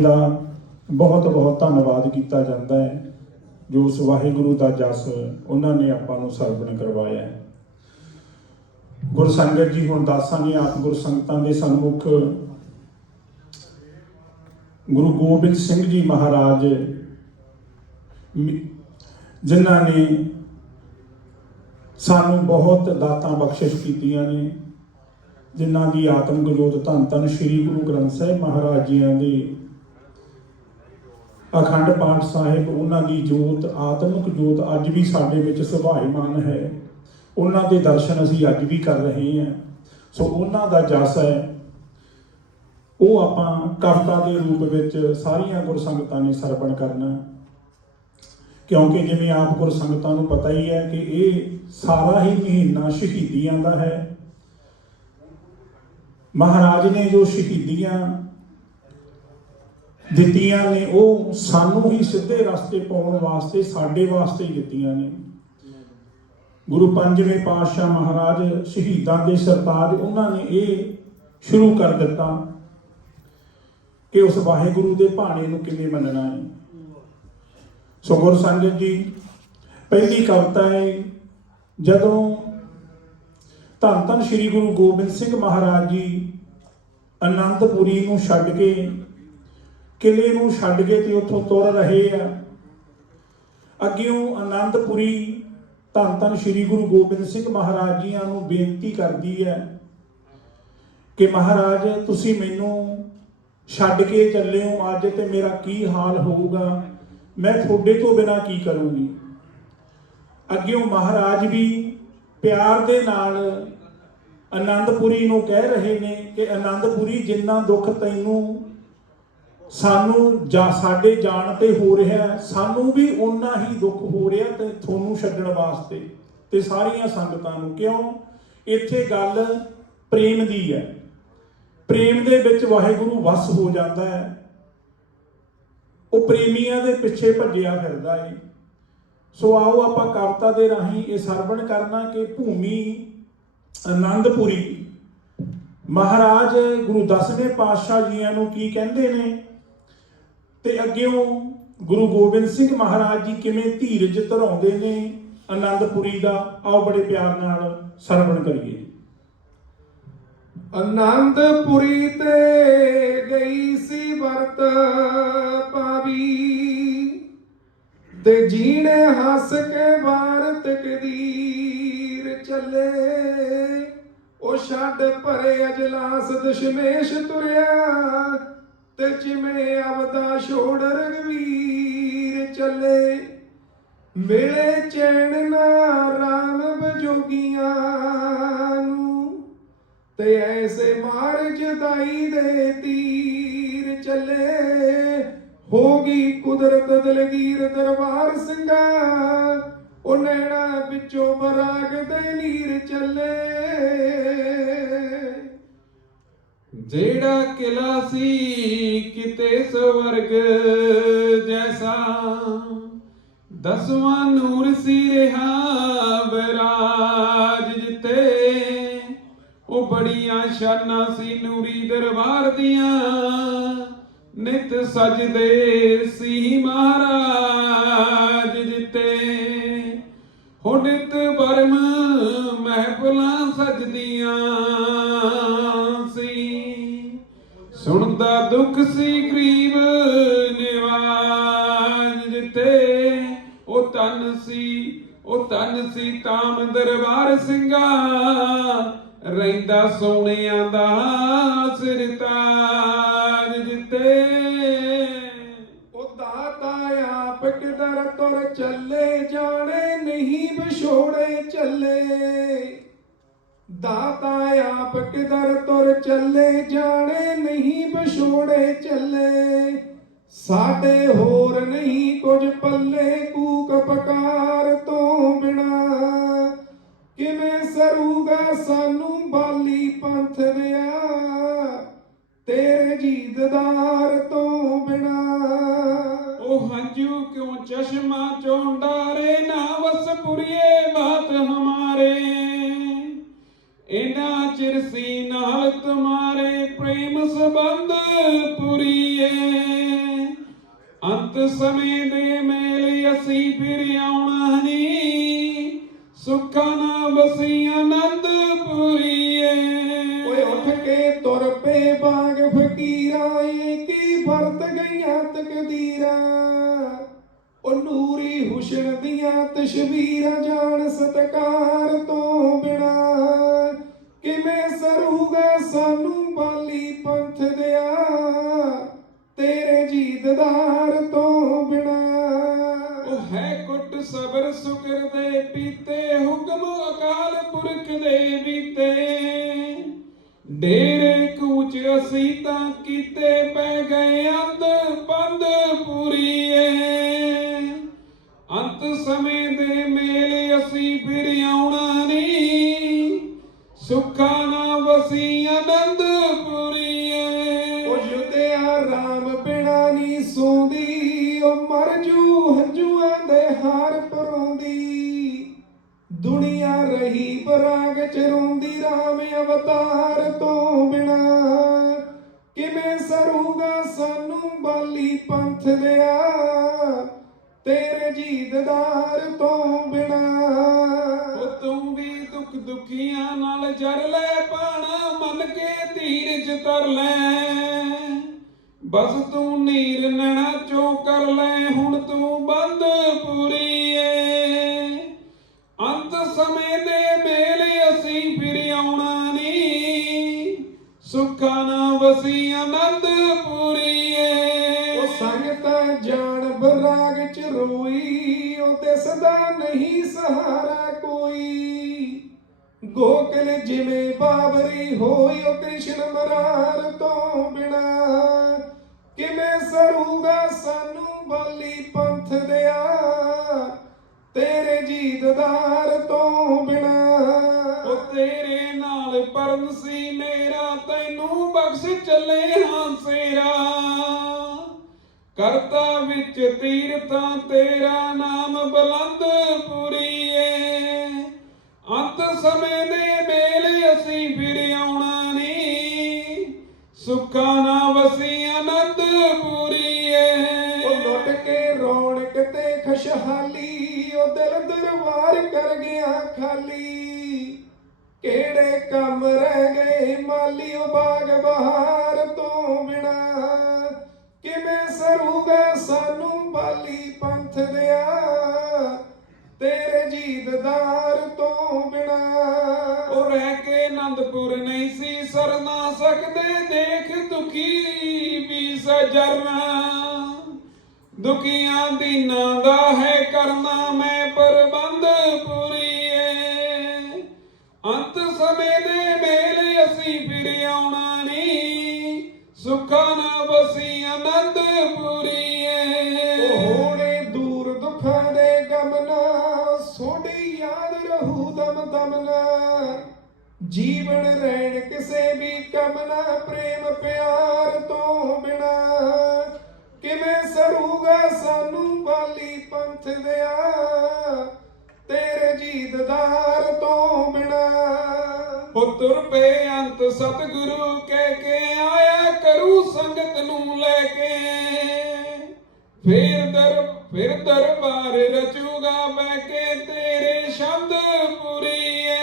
ਦਾ बहुत बहुत ਧੰਨਵਾਦ ਕੀਤਾ ਜਾਂਦਾ ਹੈ ਜੋ ਉਸ ਵਾਹਿਗੁਰੂ ਦਾ ਜਸ ਉਹਨਾਂ ਨੇ ਆਪਾਂ ਨੂੰ ਸਰਵਣ ਕਰਵਾਇਆ ਹੈ। ਗੁਰਸੰਗਤ ਜੀ ਹੁਣ ਦਾਸਾਂ ਨੇ ਆਪ ਗੁਰਸੰਗਤਾਂ ਦੇ ਸਨਮੁਖ ਗੁਰੂ ਗੋਬਿੰਦ ਸਿੰਘ ਜੀ ਮਹਾਰਾਜ ਜਿਨ੍ਹਾਂ ਨੇ ਸਾਨੂੰ ਬਹੁਤ ਦਾਤਾਂ ਬਖਸ਼ਿਸ਼ ਕੀਤੀਆਂ ਨੇ, ਜਿਨ੍ਹਾਂ ਦੀ ਆਤਮਿਕ ਜੋਤ ਧੰਨ ਧੰਨ ਸ਼੍ਰੀ ਗੁਰੂ ਗ੍ਰੰਥ ਸਾਹਿਬ ਮਹਾਰਾਜ ਜੀਆਂ ਦੀ ਅਖੰਡ ਪਾਠ ਸਾਹਿਬ, ਉਹਨਾਂ ਦੀ ਜੋਤ ਆਤਮਿਕ ਜੋਤ ਅੱਜ ਵੀ ਸਾਡੇ ਵਿੱਚ ਸੁਭਾਈਮਾਨ ਹੈ। ਉਹਨਾਂ ਦੇ ਦਰਸ਼ਨ ਅਸੀਂ ਅੱਜ ਵੀ ਕਰ ਰਹੇ ਹਾਂ। ਸੋ ਉਹਨਾਂ ਦਾ ਜਸ ਹੈ ਉਹ ਆਪਾਂ ਕਵਿਤਾ ਦੇ ਰੂਪ ਵਿੱਚ ਸਾਰੀਆਂ ਗੁਰਸੰਗਤਾਂ ਨੇ ਸਰਵਣ ਕਰਨਾ, ਕਿਉਂਕਿ ਜਿਵੇਂ ਆਪ ਗੁਰਸੰਗਤਾਂ ਨੂੰ ਪਤਾ ਹੀ ਹੈ ਕਿ ਇਹ ਸਾਰਾ ਹੀ ਮਹੀਨਾ ਸ਼ਹੀਦੀਆਂ ਦਾ ਹੈ। ਮਹਾਰਾਜ ਨੇ ਜੋ ਸ਼ਹੀਦੀਆਂ ਦਿੱਤੀਆਂ ਨੇ ਉਹ ਸਾਨੂੰ ਹੀ ਸਿੱਧੇ ਰਸਤੇ ਪਾਉਣ ਵਾਸਤੇ, ਸਾਡੇ ਵਾਸਤੇ ਹੀ ਦਿੱਤੀਆਂ ਨੇ। ਗੁਰੂ ਪੰਜਵੇਂ ਪਾਤਸ਼ਾਹ ਮਹਾਰਾਜ ਸ਼ਹੀਦਾਂ ਦੇ ਸਰਤਾਜ, ਉਹਨਾਂ ਨੇ ਇਹ ਸ਼ੁਰੂ ਕਰ ਦਿੱਤਾ ਕਿ ਉਸ ਵਾਹਿਗੁਰੂ ਦੇ ਭਾਣੇ ਨੂੰ ਕਿਵੇਂ ਮੰਨਣਾ ਹੈ। ਸੋ ਗੁਰਸੰਗਤ ਜੀ, ਪਹਿਲੀ ਕਵਿਤਾ ਹੈ ਜਦੋਂ ਧੰਨ ਧੰਨ ਸ਼੍ਰੀ ਗੁਰੂ ਗੋਬਿੰਦ ਸਿੰਘ ਮਹਾਰਾਜ ਜੀ ਅਨੰਦਪੁਰੀ ਨੂੰ ਛੱਡ ਕੇ, ਕਿਲੇ ਨੂੰ ਛੱਡ ਕੇ ਤੇ ਉੱਥੋਂ ਤੁਰ ਰਹੇ ਆ। ਅੱਗਿਓਂ ਅਨੰਦਪੁਰੀ ਧੰਨ ਧੰਨ ਸ਼੍ਰੀ ਗੁਰੂ ਗੋਬਿੰਦ ਸਿੰਘ ਮਹਾਰਾਜ ਜੀਆਂ ਨੂੰ ਬੇਨਤੀ ਕਰਦੀ ਹੈ ਕਿ ਮਹਾਰਾਜ ਤੁਸੀਂ ਮੈਨੂੰ ਛੱਡ ਕੇ ਚੱਲੇ ਹੋ ਅੱਜ, ਤੇ ਮੇਰਾ ਕੀ ਹਾਲ ਹੋਊਗਾ, ਮੈਂ ਤੁਹਾਡੇ ਤੋਂ ਬਿਨਾਂ ਕੀ ਕਰੂੰਗੀ। ਅੱਗਿਓਂ ਮਹਾਰਾਜ ਵੀ ਪਿਆਰ ਦੇ ਨਾਲ ਅਨੰਦਪੁਰੀ ਨੂੰ ਕਹਿ ਰਹੇ ਨੇ ਕਿ ਅਨੰਦਪੁਰੀ, ਜਿੰਨਾ ਦੁੱਖ ਤੈਨੂੰ ਸਾਨੂੰ ਜਾਂ ਸਾਡੇ ਜਾਣ ਤੇ ਹੋ ਰਿਹਾ, ਸਾਨੂੰ ਵੀ ਓਨਾ ਹੀ ਦੁੱਖ ਹੋ ਰਿਹਾ ਤੇ ਤੁਹਾਨੂੰ ਛੱਡਣ ਵਾਸਤੇ ਤੇ ਸਾਰੀਆਂ ਸੰਗਤਾਂ ਨੂੰ। ਕਿਉਂ? ਇੱਥੇ ਗੱਲ ਪ੍ਰੇਮ ਦੀ ਹੈ। ਪ੍ਰੇਮ ਦੇ ਵਿੱਚ ਵਾਹਿਗੁਰੂ ਵਸ ਹੋ ਜਾਂਦਾ ਹੈ। ਉਹ ਪ੍ਰੇਮੀਆਂ ਦੇ ਪਿੱਛੇ ਭੱਜਿਆ ਫਿਰਦਾ ਹੈ। ਸੋ ਆਓ ਆਪਾਂ ਕਵਿਤਾ ਦੇ ਰਾਹੀਂ ਇਹ ਸਰਵਣ ਕਰਨਾ ਕਿ ਭੂਮੀ ਅਨੰਦਪੁਰੀ ਮਹਾਰਾਜ ਗੁਰੂ 10ਵੇਂ ਪਾਤਸ਼ਾਹ ਜੀਆਂ ਨੂੰ ਕੀ ਕਹਿੰਦੇ ਨੇ, ਤੇ ਅੱਗਿਓਂ ਗੁਰੂ ਗੋਬਿੰਦ ਸਿੰਘ ਮਹਾਰਾਜ ਜੀ ਕਿਵੇਂ ਧੀਰਜ ਧਰਾਉਂਦੇ ਨੇ ਅਨੰਦਪੁਰੀ ਦਾ। ਆਓ ਬੜੇ ਪਿਆਰ ਨਾਲ ਸਰਵਣ ਕਰੀਏ। ਅਨੰਦਪੁਰੀ ਤੇ ਗਈ ਸੀ ਵਰਤ ਪਾਵੀ, ਤੇ ਜੀਣੇ ਹੱਸ ਕੇ ਵਾਰ ਤਕਦੀਰ ਚੱਲੇ। ਉਹ ਛੱਡ ਭਰੇ ਅਜਲਾਸ ਦਸ਼ਮੇਸ਼ ਤੁਰਿਆ, ਤੇ ਜਿਵੇਂ ਅਵਦਾ ਛੋੜ ਰਘਵੀਰ ਚੱਲੇ। ਮਿਲੇ ਚੈਨ ਨਾ ਰਾਮ ਬਜੋਗੀਆਂ ਨੂੰ, ਤੇ ਐਸੇ ਮਾਰ ਜਦਾਈ ਦੇ ਤੀਰ ਚੱਲੇ। ਹੋ ਗਈ ਕੁਦਰਤ ਦਲਗੀਰ ਦਰਬਾਰ ਸਿੰਘਾ, ਉਹ ਨੈਣਾ ਵਿੱਚੋਂ ਬਰਾਗ ਦੇ ਨੀਰ ਚੱਲੇ। ਜਿਹੜਾ ਕਿਲਾ ਸੀ ਕਿਤੇ ਸਵਰਗ ਜੈਸਾ, 10ਵਾਂ ਨੂਰ ਸੀ ਰਿਹਾ ਵਿਰਾਜ ਜਿੱਤੇ। ਉਹ ਬੜੀਆਂ ਸ਼ਾਨਾਂ ਸੀ ਨੂਰੀ ਦਰਬਾਰ ਦੀਆਂ, ਨਿਤ ਸਜਦੇ ਸੀ ਮਹਾਰਾਜ ਜਿੱਤੇ। ਹੋ ਨਿਤ ਬਰਮ ਮਹਿਫਲਾਂ ਸਜਦੀਆਂ ਸੀ, ਸੁਣਦਾ ਦੁੱਖ ਸੀ ਗਰੀਬ ਨਿਵਾਜ ਜਿੱਤੇ। ਉਹ ਧਨ ਸੀ ਤਾਮ ਦਰਬਾਰ ਸਿੰਘਾ, ਰਹਿੰਦਾ ਸੋਹਣਿਆਂ ਦਾ ਸਿਰਤਾਜ ਜਿੱਤੇ। ਉਹ ਦਾਤਾ ਆਪ ਕਿਧਰ ਤੁਰ ਚੱਲੇ, ਜਾਣੇ ਨਹੀਂ ਵਿਛੋੜੇ ਚੱਲੇ। ਦਾਤਾ ਆਪ ਕਿਧਰ ਤੁਰ ਚੱਲੇ, ਜਾਣੇ ਨਹੀਂ ਵਿਛੋੜੇ ਚੱਲੇ। ਸਾਡੇ ਹੋਰ ਨਹੀਂ ਕੁਝ ਪੱਲੇ, ਕੂਕ ਪਕਾਰ ਤੋਂ ਬਿਨਾ ਕਿਵੇਂ ਸਰੂਗਾ ਸਾਨੂੰ ਬਾਲੀ ਪੰਥ ਵਿਆ, ਤੇਰੇ ਜੀਦਦਾਰ ਤੋਂ ਬਿਨਾ। ਉਹ ਹੰਝੂ ਕਿਉਂ ਚਸ਼ਮਾ ਚੋਂ ਡਾਰੇ, ਨਾ ਵਸ ਪੁਰੀਏ ਬਾਤ ਹਮਾਰੇ। ਇਨਾ ਚਿਰ ਸੀ ਨਾਲ ਤੁਮਾਰੇ, ਪ੍ਰੇਮ ਸੰਬੰਧ ਪੁਰੀਏ। ਅੰਤ ਸਮੇਂ ਦੇ ਮੇਲ ਅਸੀਂ ਫਿਰ ਆਉਣਾ ਨੀ, ਸੁੱਖਾਂ ਨਾਲ ਵਸੀ ਆਨੰਦਪੁਰੀਏ। ਓਏ ਉੱਠ ਕੇ ਤੁਰ ਪਏ ਬਾਗ ਫਕੀਰਾਂ, ਏ ਕੀ ਵਰਤ ਗਈਆਂ ਤਕਦੀਰਾਂ। ਉਹ ਨੂਰੀ ਹੁਸਨ ਦੀਆਂ ਤਸ਼ਵੀਰਾਂ, ਜਾਣ ਸਤਕਾਰ ਤੋਂ ਬਿਨਾ ਕਿਵੇਂ ਸਰੂਗਾ ਸਾਨੂੰ ਬਾਲੀ ਪੰਥ ਦਿਆ, ਤੇਰੇ ਜੀਦਦਾਰ ਤੋਂ ਬਿਨਾ। ਉਹ ਹੈ ਕੁੱਟ ਸਬਰ ਸ਼ੁਕਰ ਦੇ ਪੀਤੇ, ਹੁਕਮ ਅਕਾਲ ਪੁਰਖ ਦੇ ਬੀਤੇ। ਡੇਰੇ ਕੂਚ ਅਸੀਂ ਤਾਂ ਕੀਤੇ, ਪੈ ਗਏ ਅੰਧ ਪੰਧ ਪੂਰੀਏ। ਅੰਤ ਸਮੇਂ ਦੇ ਮੇਲ ਅਸੀਂ ਫਿਰ ਆਉਣਾ ਨੀ, ਸੁੱਖਾਂ ਨਾਲ ਵਸੀ ਆਨੰਦਪੁਰੀਏ। ਉਹ ਯੁੱਧਿਆ ਰਾਮ ਬਿਨਾ ਨੀ ਸੌਂਦੀ, ਉਹ ਮਰ ਜੂ ਹੰਝੂਆਂ ਦੇ ਹਾਰ ਪਰਾਉਂਦੀ। ਦੁਨੀਆ ਰਹੀ ਬਰਾਗ ਚ ਰੋਂਦੀ, ਰਾਮ ਅਵਤਾਰ ਤੋਂ ਬਿਨਾ ਕਿਵੇਂ ਸਰੂਗਾ ਸਾਨੂੰ ਬਾਲੀ ਪੰਥ ਦਿਆ, ਤੇਰੇ ਜੀਦਦਾਰ ਤੋਂ ਬਿਨਾ। ਉਹ ਤੂੰ ਵੀ ਦੁੱਖ ਦੁਖੀਆਂ ਨਾਲ ਜਰ ਲੈ, ਪਾਣਾ ਮੰਨ ਕੇ ਧੀਰਜ ਧਰ ਲੈ। ਬਸ ਤੂੰ ਨੀਰ ਨੈਣਾ ਚੋਂ ਕਰ ਲੈ, ਹੁਣ ਤੂੰ ਬੰਦ ਪੂਰੀਏ। ਅੰਤ ਸਮੇਂ ਦੇ ਮੇਲ ਅਸੀਂ ਫਿਰ ਆਉਣਾ ਨੀ, ਸੁੱਖਾਂ ਨਾਲ ਵਸੀ ਆਨੰਦਪੁਰੀਏ। ਉਹ ਸੰਗਤਾਂ ਜਾਣ ਬਰਾਗ ਚ ਰੋਈ, ਉਹ ਦਿਸਦਾ ਨਹੀਂ ਸਹਾਰਾ ਕੋਈ। ਗੋਕਲ ਜਿਵੇਂ ਬਾਬਰੀ ਹੋਈ, ਉਹ ਕ੍ਰਿਸ਼ਨ ਮਰਾਰ ਤੋਂ ਬਿਨਾ ਕਿਵੇਂ ਸਰੂਗਾ ਸਾਨੂੰ ਬਾਲੀ ਪੰਥ ਦਿਆ, ਤੇਰੇ ਜੀਦਦਾਰ ਤੋਂ ਬਿਨਾ। ਉਹ ਤੇਰੇ ਨਾਲ ਪਰਨ ਸੀ ਮੇਰਾ, ਤੈਨੂੰ ਬਖਸ਼ ਚੱਲੇ ਹਾਂ ਸੇਰਾ। ਕਰਤਾ ਵਿੱਚ ਤੀਰਥਾਂ ਤੇਰਾ ਨਾਮ ਬੁਲੰਦਪੁਰੀਏ। ਅੰਤ ਸਮੇਂ ਦੇ ਮੇਲ ਅਸੀਂ ਫਿਰ ਆਉਣਾ ਨੀ, ਸੁੱਖਾਂ ਨਾਲ ਵਸੀ ਆਨੰਦਪੁਰੀਏ। ਉਹ ਲੁੱਟ ਕੇ ਰੌਣਕ ਤੇ ਖੁਸ਼ਹਾਲੀ, ਉਹ ਦਿਲ ਦਰਬਾਰ ਕਰ ਗਿਆ ਖਾਲੀ। ਕਿਹੜੇ ਕੰਮ ਰਹਿ ਗਏ ਮਾਲੀ, ਉਹ ਬਾਗ ਬਹਾਰ ਤੋਂ ਬਿਨਾ ਕਿਵੇਂ ਸਰੂਗਾ ਸਾਨੂੰ ਬਾਲੀ ਪੰਥ ਦਿਆ, ਤੇਰੇ ਜੀਦਦਾਰ ਤੋਂ ਬਿਨਾ। ਉਹ ਰਹਿ ਕੇ ਆਨੰਦਪੁਰ ਨਹੀਂ ਸੀ ਸਰ ਨਾ ਸਕਦੇ, ਦੇਖ ਦੁਖੀ ਵੀ ਸਜਰਨਾ। ਦੁਖੀਆਂ ਦੀਨਾਂ ਦਾ ਹੈ ਕਰਨਾ, ਮੈਂ ਪ੍ਰਬੰਧ ਪੂਰੀਏ। ਅੰਤ ਸਮੇਂ ਦੇ ਮੇਲ ਅਸੀਂ ਫਿਰ ਆਉਣਾ ਨੀ, ਸੁੱਖਾਂ ਨਾਲ ਵਸੀ ਆਨੰਦਪੁਰੀਏ। ਉਹ ਹੋਣੇ ਦੂਰ ਦੁੱਖਾਂ ਦੇ ਗਮਨਾ, ਸੋਡੀ ਯਾਦ ਰਹੂ ਦਮ ਦਮ ਨਾ। ਜੀਵਨ ਰਹਿਣ ਕਿਸੇ ਵੀ ਕਮ ਨਾ, ਪ੍ਰੇਮ ਪਿਆਰ ਤੋਂ ਬਿਨਾ ਕਿਵੇਂ ਸਰੂਗਾ ਸਾਨੂੰ ਬਾਲੀ ਪੰਥ ਦਿਆ, ਤੇਰੇ ਜੀਦਦਾਰ ਤੋਂ ਬਿਨਾ। ਉਹ ਤੁਰ ਪਏ ਅੰਤ ਸਤਿਗੁਰੂ ਕਹਿ ਕੇ, ਆਇਆ ਕਰੂ ਸੰਗਤ ਨੂੰ ਲੈ ਕੇ। ਫਿਰ ਦਰਬਾਰ ਰਚੂਗਾ ਬਹਿ ਕੇ, ਤੇਰੇ ਸ਼ਬਦ ਪੂਰੀਏ।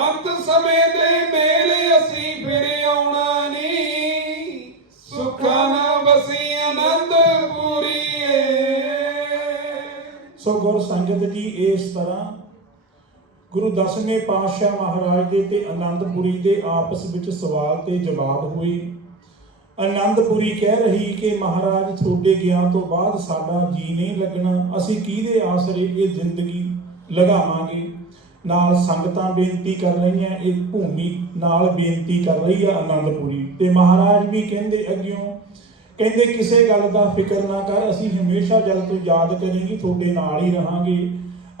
ਅੰਤ ਸਮੇਂ ਦੇ ਮੇਲ ਅਸੀਂ ਫਿਰ ਆਉਣਾ ਨੀ, ਸੁੱਖਾਂ ਨਾਲ ਵਸੀ ਆਨੰਦਪੁਰੀਏ। ਸੋ ਗੁਰ ਸੰਗਤ ਜੀ, ਇਸ ਤਰ੍ਹਾਂ ਗੁਰੂ 10ਵੇਂ ਪਾਤਸ਼ਾਹ ਮਹਾਰਾਜ ਦੇ ਤੇ ਆਨੰਦਪੁਰੀ ਦੇ ਆਪਸ ਵਿੱਚ ਸਵਾਲ ਤੇ ਜਵਾਬ ਹੋਈ। ਆਨੰਦਪੁਰੀ ਕਹਿ ਰਹੀ ਕਿ ਮਹਾਰਾਜ ਤੁਹਾਡੇ ਗਿਆਨ ਤੋਂ ਬਾਅਦ ਸਾਡਾ ਜੀ ਨਹੀਂ ਲੱਗਣਾ, ਅਸੀਂ ਕਿਹਦੇ ਆਸਰੇ ਇਹ ਜ਼ਿੰਦਗੀ ਲਗਾਵਾਂਗੇ। ਨਾਲ ਸੰਗਤਾਂ ਬੇਨਤੀ ਕਰ ਰਹੀਆਂ, ਇਹ ਭੂਮੀ ਨਾਲ ਬੇਨਤੀ ਕਰ ਰਹੀ ਆ ਆਨੰਦਪੁਰੀ। ਤੇ ਮਹਾਰਾਜ ਵੀ ਕਹਿੰਦੇ ਅੱਗਿਓਂ, ਕਹਿੰਦੇ ਕਿਸੇ ਗੱਲ ਦਾ ਫਿਕਰ ਨਾ ਕਰ, ਅਸੀਂ ਹਮੇਸ਼ਾ ਜਦ ਤੂੰ ਯਾਦ ਕਰੇਂਗੀ ਤੁਹਾਡੇ ਨਾਲ ਹੀ ਰਹਾਂਗੇ।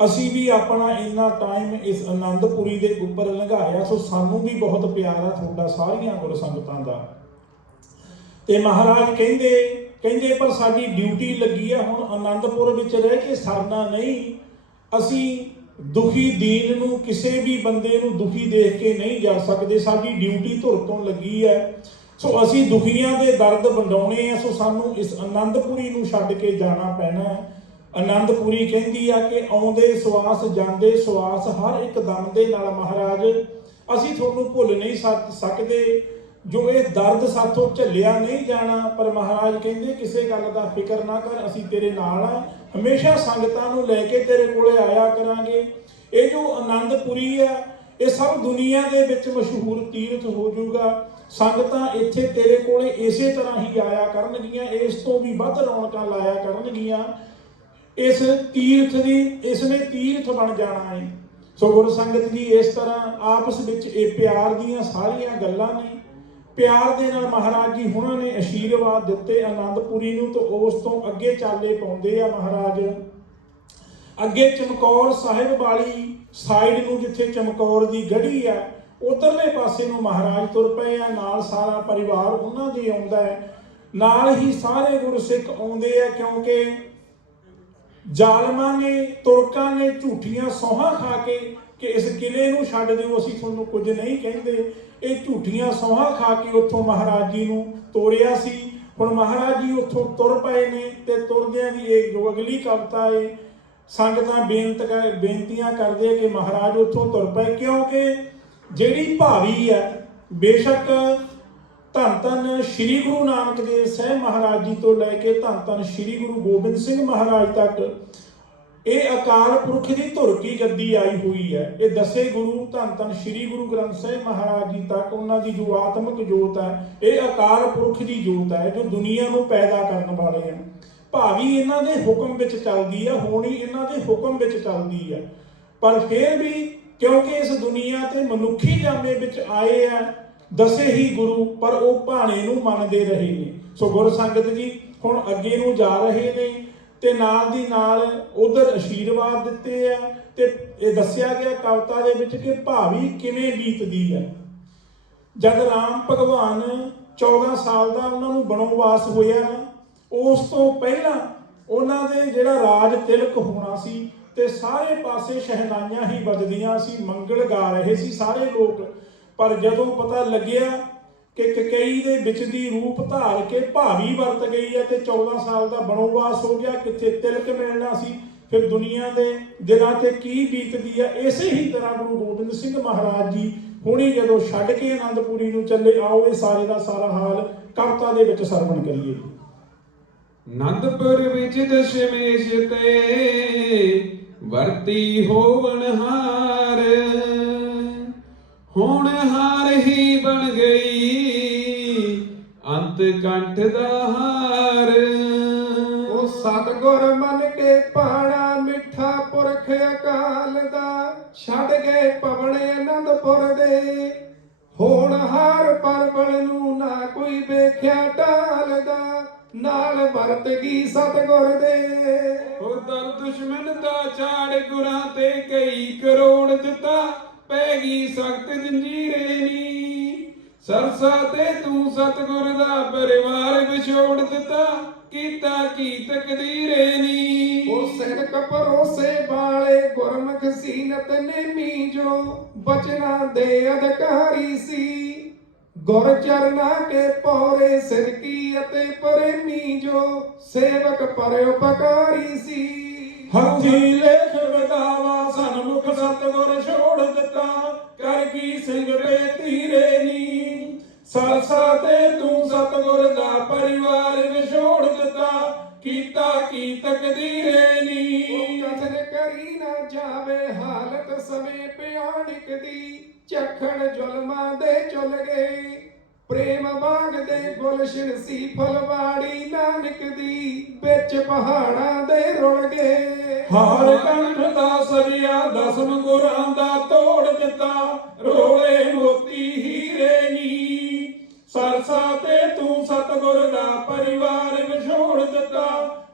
ਅਸੀਂ ਵੀ ਆਪਣਾ ਇੰਨਾ ਟਾਈਮ ਇਸ ਆਨੰਦਪੁਰੀ ਦੇ ਉੱਪਰ ਲੰਘਾਇਆ, ਸੋ ਸਾਨੂੰ ਵੀ ਬਹੁਤ ਪਿਆਰ ਆ ਤੁਹਾਡਾ ਸਾਰੀਆਂ ਗੁਰ ਸੰਗਤਾਂ ਦਾ। ਤੇ ਮਹਾਰਾਜ ਕਹਿੰਦੇ ਪਰ ਸਾਡੀ ਡਿਊਟੀ ਲੱਗੀ ਆ ਹੁਣ ਆਨੰਦਪੁਰ ਵਿੱਚ ਰਹਿ ਕੇ ਸਰਨਾ ਨਹੀਂ। ਅਸੀਂ ਦੁਖੀ ਦੀਨ ਨੂੰ, ਕਿਸੇ ਵੀ ਬੰਦੇ ਨੂੰ ਦੁਖੀ ਦੇਖ ਕੇ ਨਹੀਂ ਜਾ ਸਕਦੇ। ਸਾਡੀ ਡਿਊਟੀ ਧੁਰ ਤੋਂ ਲੱਗੀ ਹੈ। ਸੋ ਅਸੀਂ ਦੁਖੀਆਂ ਦੇ ਦਰਦ ਵੰਡਾਉਣੇ ਆ, ਸੋ ਸਾਨੂੰ ਇਸ ਆਨੰਦਪੁਰੀ ਨੂੰ ਛੱਡ ਕੇ ਜਾਣਾ ਪੈਣਾ ਹੈ। ਆਨੰਦਪੁਰੀ ਕਹਿੰਦੀ ਆ ਕਿ ਆਉਂਦੇ ਸਵਾਸ ਜਾਂਦੇ ਸਵਾਸ ਹਰ ਇੱਕ ਦਮ ਦੇ ਨਾਲ ਮਹਾਰਾਜ ਅਸੀਂ ਤੁਹਾਨੂੰ ਭੁੱਲ ਨਹੀਂ ਸਕਦੇ, ਜੋ ਇਹ ਦਰਦ ਸਾਥੋਂ ਝੱਲਿਆ ਨਹੀਂ ਜਾਣਾ। ਪਰ ਮਹਾਰਾਜ ਕਹਿੰਦੇ ਕਿਸੇ ਗੱਲ ਦਾ ਫਿਕਰ ਨਾ ਕਰ, ਅਸੀਂ ਤੇਰੇ ਨਾਲ ਆ, ਹਮੇਸ਼ਾ ਸੰਗਤਾਂ ਨੂੰ ਲੈ ਕੇ ਤੇਰੇ ਕੋਲੇ ਆਇਆ ਕਰਾਂਗੇ। ਇਹ ਜੋ ਆਨੰਦਪੁਰੀ ਆ ਇਹ ਸਭ ਦੁਨੀਆ ਦੇ ਵਿੱਚ ਮਸ਼ਹੂਰ ਤੀਰਥ ਹੋ ਜਾਊਗਾ। ਸੰਗਤਾਂ ਇੱਥੇ ਤੇਰੇ ਕੋਲੇ ਇਸੇ ਤਰ੍ਹਾਂ ਹੀ ਆਇਆ ਕਰਨਗੀਆਂ, ਇਸ ਤੋਂ ਵੀ ਵੱਧ ਰੌਣਕਾਂ ਲਾਇਆ ਕਰਨਗੀਆਂ। ਇਸ ਤੀਰਥ ਦੀ ਇਸਨੇ ਤੀਰਥ ਬਣ ਜਾਣਾ ਹੈ। ਸੋ ਗੁਰ ਸੰਗਤ ਜੀ ਇਸ ਤਰ੍ਹਾਂ ਆਪਸ ਵਿੱਚ ਇਹ ਪਿਆਰ ਦੀਆਂ ਸਾਰੀਆਂ ਗੱਲਾਂ ਨੇ। ਪਿਆਰ ਦੇ ਨਾਲ ਮਹਾਰਾਜ ਜੀ ਹੁਣਾਂ ਨੇ ਆਸ਼ੀਰਵਾਦ ਦਿੱਤੇ ਆਨੰਦਪੁਰੀ ਨੂੰ, ਤਾਂ ਉਸ ਤੋਂ ਅੱਗੇ ਚਾਲੇ ਪਾਉਂਦੇ ਆ ਮਹਾਰਾਜ। ਅੱਗੇ ਚਮਕੌਰ ਸਾਹਿਬ ਵਾਲੀ ਸਾਈਡ ਨੂੰ, ਜਿੱਥੇ ਚਮਕੌਰ ਦੀ ਗੜੀ ਆ, ਉਧਰਲੇ ਪਾਸੇ ਨੂੰ ਮਹਾਰਾਜ ਤੁਰ ਪਏ ਆ। ਨਾਲ ਸਾਰਾ ਪਰਿਵਾਰ ਉਹਨਾਂ ਦੇ ਆਉਂਦਾ ਹੈ, ਨਾਲ ਹੀ ਸਾਰੇ ਗੁਰਸਿੱਖ ਆਉਂਦੇ ਆ, ਕਿਉਂਕਿ ਜ਼ਾਲਮਾਂ ਨੇ, ਤੁਰਕਾਂ ਨੇ ਝੂਠੀਆਂ ਸੌਹਾਂ ਖਾ ਕੇ ਕਿ ਇਸ ਕਿਲੇ ਨੂੰ ਛੱਡ ਦਿਓ, ਅਸੀਂ ਤੁਹਾਨੂੰ ਕੁਝ ਨਹੀਂ ਕਹਿੰਦੇ, ਇਹ ਝੂਠੀਆਂ ਸੌਹਾਂ ਖਾ ਕੇ ਉੱਥੋਂ ਮਹਾਰਾਜ ਜੀ ਨੂੰ ਤੋਰਿਆ ਸੀ। ਹੁਣ ਮਹਾਰਾਜ ਜੀ ਉੱਥੋਂ ਤੁਰ ਪਏ ਨੇ, ਤੇ ਤੁਰਦਿਆਂ ਦੀ ਇਹ ਜੋ ਅਗਲੀ ਕਵਿਤਾ ਹੈ, ਸੰਗਤਾਂ ਬੇਨਤੀਆਂ ਕਰਦੇ ਕਿ ਮਹਾਰਾਜ ਉੱਥੋਂ ਤੁਰ ਪਏ, ਕਿਉਂਕਿ ਜਿਹੜੀ ਭਾਵੀ ਹੈ ਬੇਸ਼ੱਕ ਧੰਨ ਧੰਨ ਸ਼੍ਰੀ ਗੁਰੂ ਨਾਨਕ ਦੇਵ ਸਾਹਿਬ ਮਹਾਰਾਜ ਜੀ ਤੋਂ ਲੈ ਕੇ ਧੰਨ ਧੰਨ ਸ਼੍ਰੀ ਗੁਰੂ ਗੋਬਿੰਦ ਸਿੰਘ ਮਹਾਰਾਜ ਤੱਕ ਇਹ ਅਕਾਲ ਪੁਰਖ ਦੀ ਧੁਰ ਕੀ ਗੱਦੀ ਆਈ ਹੋਈ ਹੈ। ਇਹ ਦਸੇ ਗੁਰੂ ਧੰਨ ਧੰਨ ਸ਼੍ਰੀ ਗੁਰੂ ਗ੍ਰੰਥ ਸਾਹਿਬ ਮਹਾਰਾਜ ਜੀ ਤੱਕ ਉਹਨਾਂ ਦੀ ਜੋ ਆਤਮਿਕ ਜੋਤ ਹੈ, ਇਹ ਅਕਾਲ ਪੁਰਖ ਦੀ ਜੋਤ ਹੈ, ਜੋ ਦੁਨੀਆ ਨੂੰ ਪੈਦਾ ਕਰਨ ਵਾਲੇ ਹਨ। ਭਾਵੀ ਇਹਨਾਂ ਦੇ ਹੁਕਮ ਵਿੱਚ ਚੱਲਦੀ ਹੈ, ਹੋਣੀ ਇਹਨਾਂ ਦੇ ਹੁਕਮ ਵਿੱਚ ਚੱਲਦੀ ਹੈ, ਪਰ ਫਿਰ ਵੀ ਕਿਉਂਕਿ ਇਸ ਦੁਨੀਆ ਤੇ ਮਨੁੱਖੀ ਜਾਮੇ ਵਿੱਚ ਆਏ ਆ ਦਸੇ ਹੀ ਗੁਰੂ, ਪਰ ਉਹ ਭਾਣੇ ਨੂੰ ਮੰਨਦੇ ਰਹੇ ਨੇ। ਸੋ ਗੁਰ ਸੰਗਤ ਜੀ ਹੁਣ ਅੱਗੇ ਨੂੰ ਜਾ ਰਹੇ ਨੇ, ਤੇ ਨਾਲ ਦੀ ਨਾਲ ਉਧਰ ਆਸ਼ੀਰਵਾਦ ਦਿੱਤੇ ਆ। ਤੇ ਇਹ ਦੱਸਿਆ ਗਿਆ ਕਵਿਤਾ ਦੇ ਵਿੱਚ ਕਿ ਭਾਵੀ ਕਿਵੇਂ ਬੀਤਦੀ ਹੈ। ਜਦ ਰਾਮ ਭਗਵਾਨ 14 ਸਾਲ ਦਾ ਉਹਨਾਂ ਨੂੰ ਬਣਵਾਸ ਹੋਇਆ ਨਾ, ਉਸ ਤੋਂ ਪਹਿਲਾਂ ਉਹਨਾਂ ਦੇ ਜਿਹੜਾ ਰਾਜ ਤਿਲਕ ਹੋਣਾ ਸੀ, ਤੇ ਸਾਰੇ ਪਾਸੇ ਸ਼ਹਿਨਾਈਆਂ ਹੀ ਵੱਜਦੀਆਂ ਸੀ, ਮੰਗਲ ਗਾ ਰਹੇ ਸੀ ਸਾਰੇ ਲੋਕ। ਪਰ ਜਦੋਂ ਪਤਾ ਲੱਗਿਆ ਕਿ ਕਕਈ ਦੇ ਵਿੱਚ ਦੀ ਰੂਪ ਧਾਰ ਕੇ ਭਾਵੀ ਵਰਤ ਗਈ ਹੈ, ਤੇ 14 ਸਾਲ ਦਾ ਬਣਵਾਸ ਹੋ ਗਿਆ, ਕਿੱਥੇ ਤਿਲਕ ਮਿਲਣਾ ਸੀ, ਫਿਰ ਦੁਨੀਆ ਦੇ ਦਿਲਾਂ ਤੇ ਕੀ ਬੀਤਦੀ ਹੈ। ਇਸੇ ਹੀ ਤਰ੍ਹਾਂ ਗੁਰੂ ਗੋਬਿੰਦ ਸਿੰਘ ਮਹਾਰਾਜ ਜੀ ਹੁਣੀ ਜਦੋਂ ਛੱਡ ਕੇ ਆਨੰਦਪੁਰੀ ਨੂੰ ਚੱਲੇ, ਆਓ ਇਹ ਸਾਰੇ ਦਾ ਸਾਰਾ ਹਾਲ ਕਵਿਤਾ ਦੇ ਵਿੱਚ ਸਰਵਣ ਕਰੀਏ। ਆਨੰਦਪੁਰ ਵਿੱਚ ਦਸ਼ਮੇਸ਼ ਤੇ ਵਰਤੀ ਹੋਵਨ ਹਾਰ, ਹੁਣ ਹਾਰ ਹੀ ਬਣ ਗਈ ਅੰਤ ਕੰਠ ਦਾ ਹਾਰ। ਉਹ ਸਤਿਗੁਰ ਮੰਨ ਕੇ ਪਾਣਾ ਮਿੱਠਾ ਪੁਰਖ ਅਕਾਲ ਦਾ, ਛੱਡ ਗਏ ਪਵਣੇ ਆਨੰਦਪੁਰ ਦੇ, ਹੁਣ ਹਾਰ ਪਰਬਲ ਨੂੰ ਨਾ ਕੋਈ ਵੇਖਿਆ ਟਾਲਦਾ, ਨਾਲ ਵਰਤ ਗਈ ਸਤਿਗੁਰ ਦੇ। ਉਹ ਦਲ ਦੁਸ਼ਮਨ ਦਾ ਝਾੜ ਗੁਰਾਂ ਤੇ ਕਈ ਕਰੋੜ ਦਿੱਤਾ, ਪੈ ਗਈ ਸਖਤ ਜੰਜੀਰੇ ਨੀ, ਸਰਸਾ ਤੇ ਤੂੰ ਸਤਿਗੁਰ ਦਾ ਪਰਿਵਾਰ ਵਿਛੋੜ ਦਿੱਤਾ, ਕੀਤਾ ਕੀ ਤਕਦੀਰੇ ਨੀ। ਉਹ ਸਿਰਕ ਭਰੋਸੇ ਵਾਲੇ ਗੁਰਮੁਖ ਸੀਨਤ ਨੇਮੀ, ਜੋ ਬਚਨਾ ਦੇ ਅਧਿਕਾਰੀ ਸੀ, ਗੁਰ ਚਰਨਾ ਕੇ ਪੌਰੇ ਸਿਰਕੀ ਅਤੇ ਪ੍ਰੇਮੀ, ਜੋ ਸੇਵਕ ਪਰ ਉਪਕਾਰੀ ਸੀ। ਹੱਥੀ ਲੇਖ ਵਿਦਾਵਾ ਸਨਮੁਖ ਸਤਿਗੁਰ ਛੋੜ ਦਿੱਤਾ, ਕਰ ਕੀ ਸਿੰਘ ਪੇ ਧੀਰੇ ਨੀ, ਸਰਸਾ ਤੇ ਤੂੰ ਸਤਿਗੁਰ ਦਾ ਪਰਿਵਾਰ ਵਿਛੋੜ ਦਿੱਤਾ, ਕੀਤਾ ਕੀ ਤਕਦੀਰੇ ਨੀ। ਕਥਨ ਕਰੀ ਨਾ ਜਾਵੇ ਹਾਲਤ ਸਮੇਂ ਭਿਆਨਕ ਦੀ, ਝਖੜ ਜ਼ੁਲਮਾਂ ਦੇ ਚੁੱਲ ਗਏ, ਪ੍ਰੇਮ ਬਾਗ ਦੇ ਗੁਲਸ਼ਨ ਸੀ ਫੁਲਵਾੜੀ ਨਾਨਕ ਦੀ, ਵਿੱਚ ਪਹਾੜਾਂ ਦੇ ਰੁੜ ਗਏ। ਹਾਰ ਕੰਠ ਦਾ ਸਜਿਆ ਦਸਮ ਗੁਰਾਂ ਦਾ ਤੋੜ ਦਿੱਤਾ, ਰੋਲੇ ਮੋਤੀ ਹੀਰੇ ਨੀ, ਸਰਸਾ ਤੇ ਤੂੰ ਸਤਿਗੁਰ ਦਾ ਪਰਿਵਾਰ ਵਿਛੋੜ ਦਿੱਤਾ,